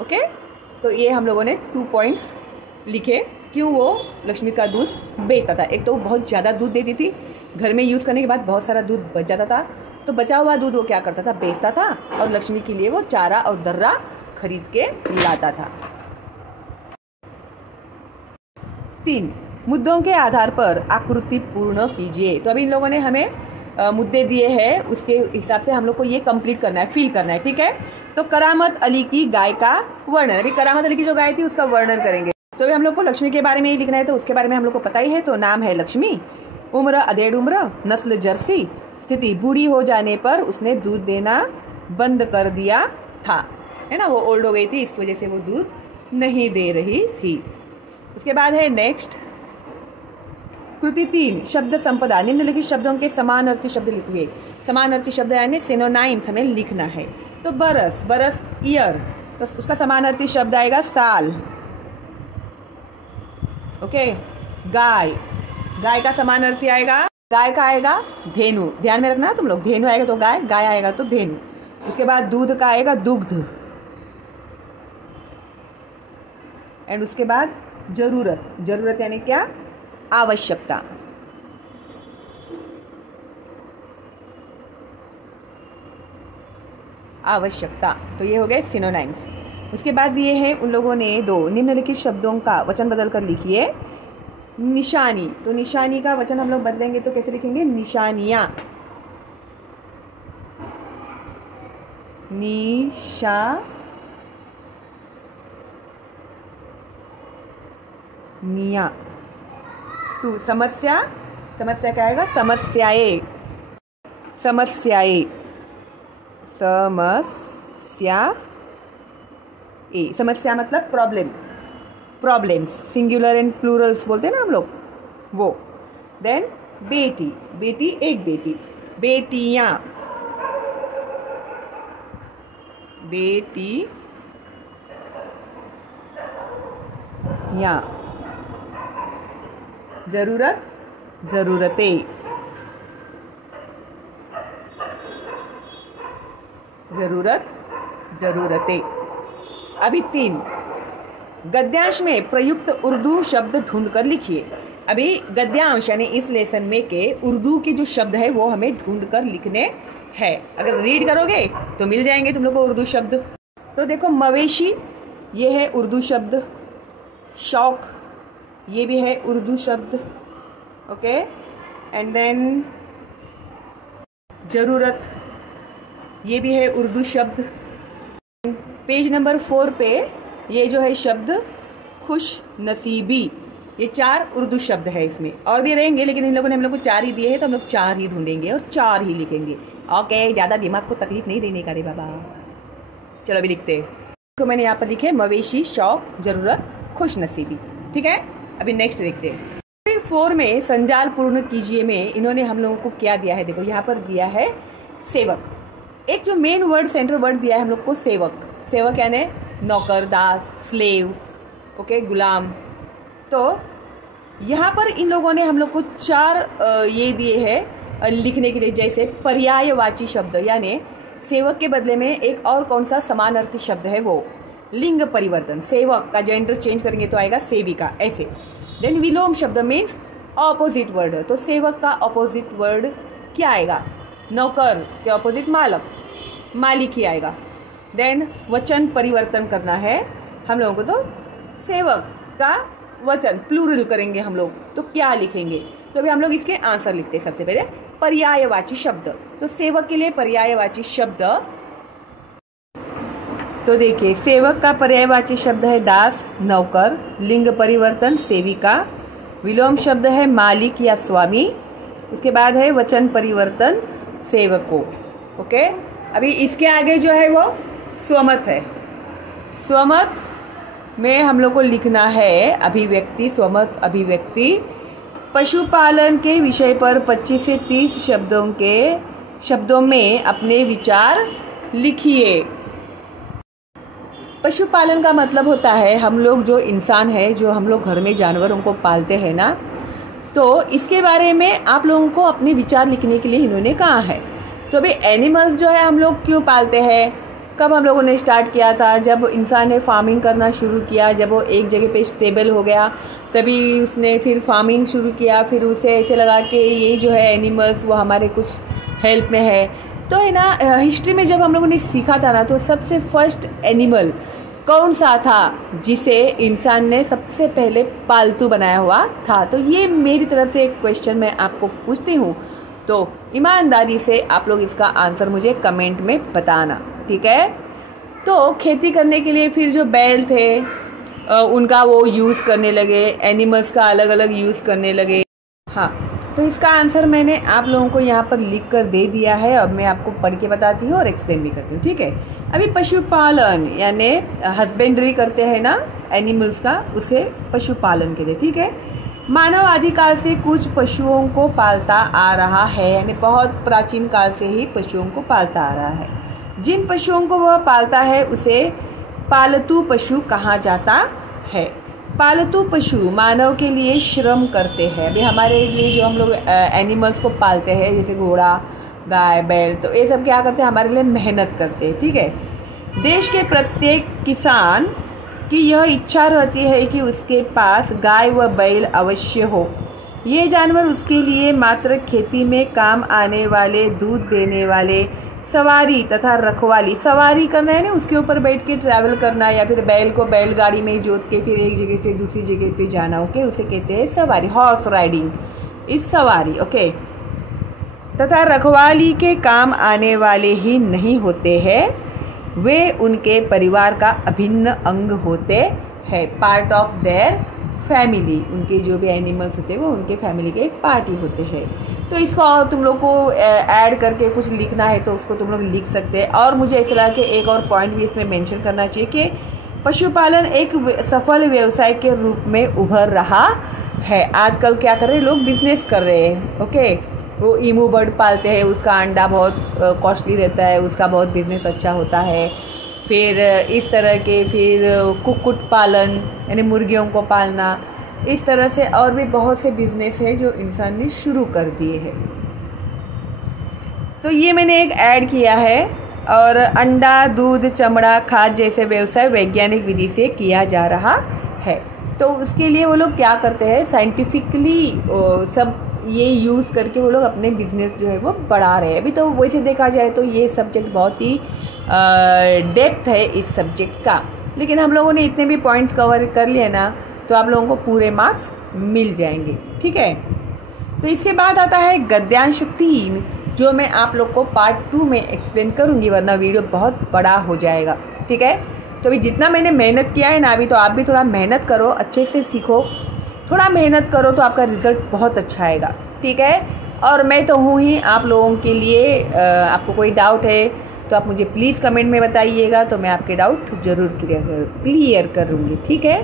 ओके, तो ये हम लोगों ने 2 पॉइंट्स लिखे, क्यों वो लक्ष्मी का दूध बेचता था। एक तो वो बहुत ज़्यादा दूध देती थी, घर में यूज़ करने के बाद बहुत सारा दूध बच जाता था, तो बचा हुआ दूध वो क्या करता था, बेचता था, और लक्ष्मी के लिए वो चारा और दर्रा खरीद के लाता था। 3 मुद्दों के आधार पर आकृति पूर्ण कीजिए। तो अभी इन लोगों ने हमें मुद्दे दिए हैं, उसके हिसाब से हम लोग को ये कंप्लीट करना है, फील करना है, ठीक है। तो करामत अली की गाय का वर्णन, अभी करामत अली की जो गाय थी उसका वर्णन करेंगे। तो अभी हम लोग को लक्ष्मी के बारे में ही लिखना है, तो उसके बारे में हम लोग को पता ही है। तो नाम है लक्ष्मी, उम्र 1.5 उम्र, नस्ल जर्सी, स्थिति बूढ़ी हो जाने पर उसने दूध देना बंद कर दिया था, है ना, वो ओल्ड हो गई थी, इसकी वजह से वो दूध नहीं दे रही थी। उसके बाद है नेक्स्ट कृति 3 शब्द संपदा, निम्नलिखित शब्दों के समान अर्थी शब्द लिखिए। समान अर्थी शब्द यानी सिनोनाइम्स हमें लिखना है। तो बरस, बरस ईयर, तो उसका समान अर्थी शब्द आएगा साल। ओके, गाय, गाय का समान अर्थी आएगा, गाय का आएगा धेनु, ध्यान में रखना तुम लोग, धेनु आएगा तो गाय, गाय आएगा तो धेनु। उसके बाद दूध का आएगा दुग्ध, एंड उसके बाद जरूरत, जरूरत यानी क्या, आवश्यकता। आवश्यकता, तो ये हो गए सिनोनाइम्स। उसके बाद ये है उन लोगों ने 2 निम्नलिखित शब्दों का वचन बदल कर लिखिए। निशानी, तो निशानी का वचन हम लोग बदलेंगे तो कैसे लिखेंगे, निशानियां, निशानियां। 2 समस्या, समस्या क्या आएगा, समस्याएं, समस्याएं, समस्या मतलब problem, problems, singular and Plurals बोलते हैं ना हम लोग, वो। देन बेटी, बेटी एक बेटी, बेटियां, बेटियां। जरूरत, जरूरतें, जरूरत, जरूरतें। अभी 3 गद्यांश में प्रयुक्त उर्दू शब्द ढूंढकर लिखिए। अभी गद्यांश यानी इस लेसन में के उर्दू के जो शब्द है वो हमें ढूंढकर लिखने हैं। अगर रीड करोगे तो मिल जाएंगे तुम लोग को उर्दू शब्द। तो देखो मवेशी, ये है उर्दू शब्द, शौक ये भी है उर्दू शब्द, ओके। एंड देन जरूरत, ये भी है उर्दू शब्द। पेज नंबर 4 पे ये जो है शब्द खुश नसीबी, ये 4 उर्दू शब्द है। इसमें और भी रहेंगे लेकिन इन लोगों ने हम लोग को 4 ही दिए हैं, तो हम लोग 4 ही ढूंढेंगे और 4 ही लिखेंगे, ओके। ज़्यादा दिमाग को तकलीफ नहीं देने का रे बाबा। चलो अभी लिखते हैं। तो मैंने यहाँ पर लिखे मवेशी, शौक, जरूरत, खुश नसीबी, ठीक है। अभी नेक्स्ट देखते हैं। 4 में संजाल पूर्ण कीजिए में इन्होंने हम लोगों को क्या दिया है, देखो यहाँ पर दिया है सेवक। एक जो मेन वर्ड, सेंट्रल वर्ड दिया है हम लोग को सेवक। सेवक यानी नौकर, दास, स्लेव, ओके, गुलाम। तो यहाँ पर इन लोगों ने हम लोग को 4 ये दिए हैं लिखने के लिए, जैसे पर्यायवाची शब्द, यानी सेवक के बदले में एक और कौन सा समानार्थी शब्द है वो। लिंग परिवर्तन, सेवक का जेंडर चेंज करेंगे तो आएगा सेविका, ऐसे। देन विलोम शब्द मीन्स ऑपोजिट वर्ड, तो सेवक का ऑपोजिट वर्ड क्या आएगा? नौकर के ऑपोजिट मालक, मालिक ही आएगा। देन वचन परिवर्तन करना है हम लोगों को, तो सेवक का वचन प्लूरल करेंगे हम लोग, तो क्या लिखेंगे? तो अभी हम लोग इसके आंसर लिखते हैं। सबसे पहले पर्यायवाची शब्द, तो सेवक के लिए पर्यायवाची शब्द, तो देखिए सेवक का पर्यायवाची शब्द है दास, नौकर, लिंग परिवर्तन सेविका, विलोम शब्द है मालिक या स्वामी, उसके बाद है वचन परिवर्तन सेवकों। ओके, अभी इसके आगे जो है वो स्वमत है। स्वमत में हम लोग को लिखना है अभिव्यक्ति, स्वमत अभिव्यक्ति। पशुपालन के विषय पर 25 से 30 शब्दों में अपने विचार लिखिए। पशुपालन का मतलब होता है हम लोग जो इंसान है, जो हम लोग घर में जानवरों को पालते हैं ना, तो इसके बारे में आप लोगों को अपने विचार लिखने के लिए इन्होंने कहा है। तो अभी एनिमल्स जो है हम लोग क्यों पालते हैं, कब हम लोगों ने स्टार्ट किया था? जब इंसान ने फार्मिंग करना शुरू किया, जब वो एक जगह पे स्टेबल हो गया, तभी उसने फिर फार्मिंग शुरू किया। फिर उसे ऐसे लगा कि ये जो है एनिमल्स वो हमारे कुछ हेल्प में है। तो है ना, हिस्ट्री में जब हम लोगों ने सीखा था ना, तो सबसे फर्स्ट एनिमल कौन सा था जिसे इंसान ने सबसे पहले पालतू बनाया हुआ था? तो ये मेरी तरफ से एक क्वेश्चन मैं आपको पूछती हूँ, तो ईमानदारी से आप लोग इसका आंसर मुझे कमेंट में बताना, ठीक है? तो खेती करने के लिए फिर जो बैल थे उनका वो यूज़ करने लगे, एनिमल्स का अलग अलग यूज़ करने लगे। हाँ, तो इसका आंसर मैंने आप लोगों को यहाँ पर लिख कर दे दिया है, और मैं आपको पढ़ के बताती हूँ और एक्सप्लेन भी करती हूँ, ठीक है? अभी पशुपालन यानी हस्बेंड्री करते हैं ना एनिमल्स का, उसे पशुपालन कहते हैं, ठीक है? मानव आदिकाल से कुछ पशुओं को पालता आ रहा है, यानी बहुत प्राचीन काल से ही पशुओं को पालता आ रहा है। जिन पशुओं को वह पालता है उसे पालतू पशु कहा जाता है। पालतू पशु मानव के लिए श्रम करते हैं। अभी हमारे लिए जो हम लोग एनिमल्स को पालते हैं, जैसे घोड़ा, गाय, बैल, तो ये सब क्या करते हैं? हमारे लिए मेहनत करते हैं, ठीक है? देश के प्रत्येक किसान की यह इच्छा रहती है कि उसके पास गाय व बैल अवश्य हो। ये जानवर उसके लिए मात्र खेती में काम आने वाले, दूध देने वाले, सवारी तथा रखवाली, सवारी करना है ना, उसके ऊपर बैठ के ट्रैवल करना, या फिर बैल को बैलगाड़ी में जोत के फिर एक जगह से दूसरी जगह पे जाना, ओके, उसे कहते हैं सवारी, हॉर्स राइडिंग इज सवारी, ओके। तथा रखवाली के काम आने वाले ही नहीं होते हैं, वे उनके परिवार का अभिन्न अंग होते हैं, पार्ट ऑफ देयर फैमिली। उनके जो भी एनिमल्स होते हैं वो उनके फैमिली के एक पार्ट ही होते हैं। तो इसको और तुम लोग को ऐड करके कुछ लिखना है तो उसको तुम लोग लिख सकते हैं। और मुझे ऐसा लगा कि एक और पॉइंट भी इसमें मेंशन करना चाहिए कि पशुपालन एक सफल व्यवसाय के रूप में उभर रहा है। आजकल क्या कर रहे हैं लोग? बिजनेस कर रहे हैं, ओके। वो ईमू बर्ड पालते हैं, उसका अंडा बहुत कॉस्टली रहता है, उसका बहुत बिजनेस अच्छा होता है। फिर इस तरह के फिर कुक्कुट पालन यानी मुर्गियों को पालना, इस तरह से और भी बहुत से बिजनेस है जो इंसान ने शुरू कर दिए हैं। तो ये मैंने एक ऐड किया है। और अंडा, दूध, चमड़ा, खाद जैसे व्यवसाय वैज्ञानिक विधि से किया जा रहा है। तो उसके लिए वो लोग क्या करते हैं, साइंटिफिकली सब ये यूज़ करके वो लोग अपने बिजनेस जो है वो बढ़ा रहे हैं। अभी तो वैसे देखा जाए तो ये सब्जेक्ट बहुत ही डेप्थ है इस सब्जेक्ट का, लेकिन हम लोगों ने इतने भी पॉइंट्स कवर कर लिए ना तो आप लोगों को पूरे मार्क्स मिल जाएंगे, ठीक है। तो इसके बाद आता है गद्यांश 3, जो मैं आप लोग को पार्ट 2 में एक्सप्लेन करूँगी, वरना वीडियो बहुत बड़ा हो जाएगा, ठीक है। तो अभी जितना मैंने मेहनत किया है ना, अभी तो आप भी थोड़ा मेहनत करो, अच्छे से सीखो, थोड़ा मेहनत करो तो आपका रिज़ल्ट बहुत अच्छा आएगा, ठीक है। और मैं तो हूँ ही आप लोगों के लिए। आपको कोई डाउट है तो आप मुझे प्लीज़ कमेंट में बताइएगा, तो मैं आपके डाउट ज़रूर क्लियर करूँगी, ठीक है।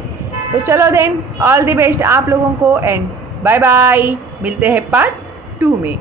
तो चलो देन, ऑल द बेस्ट आप लोगों को, एंड बाय बाय। मिलते हैं पार्ट 2 में।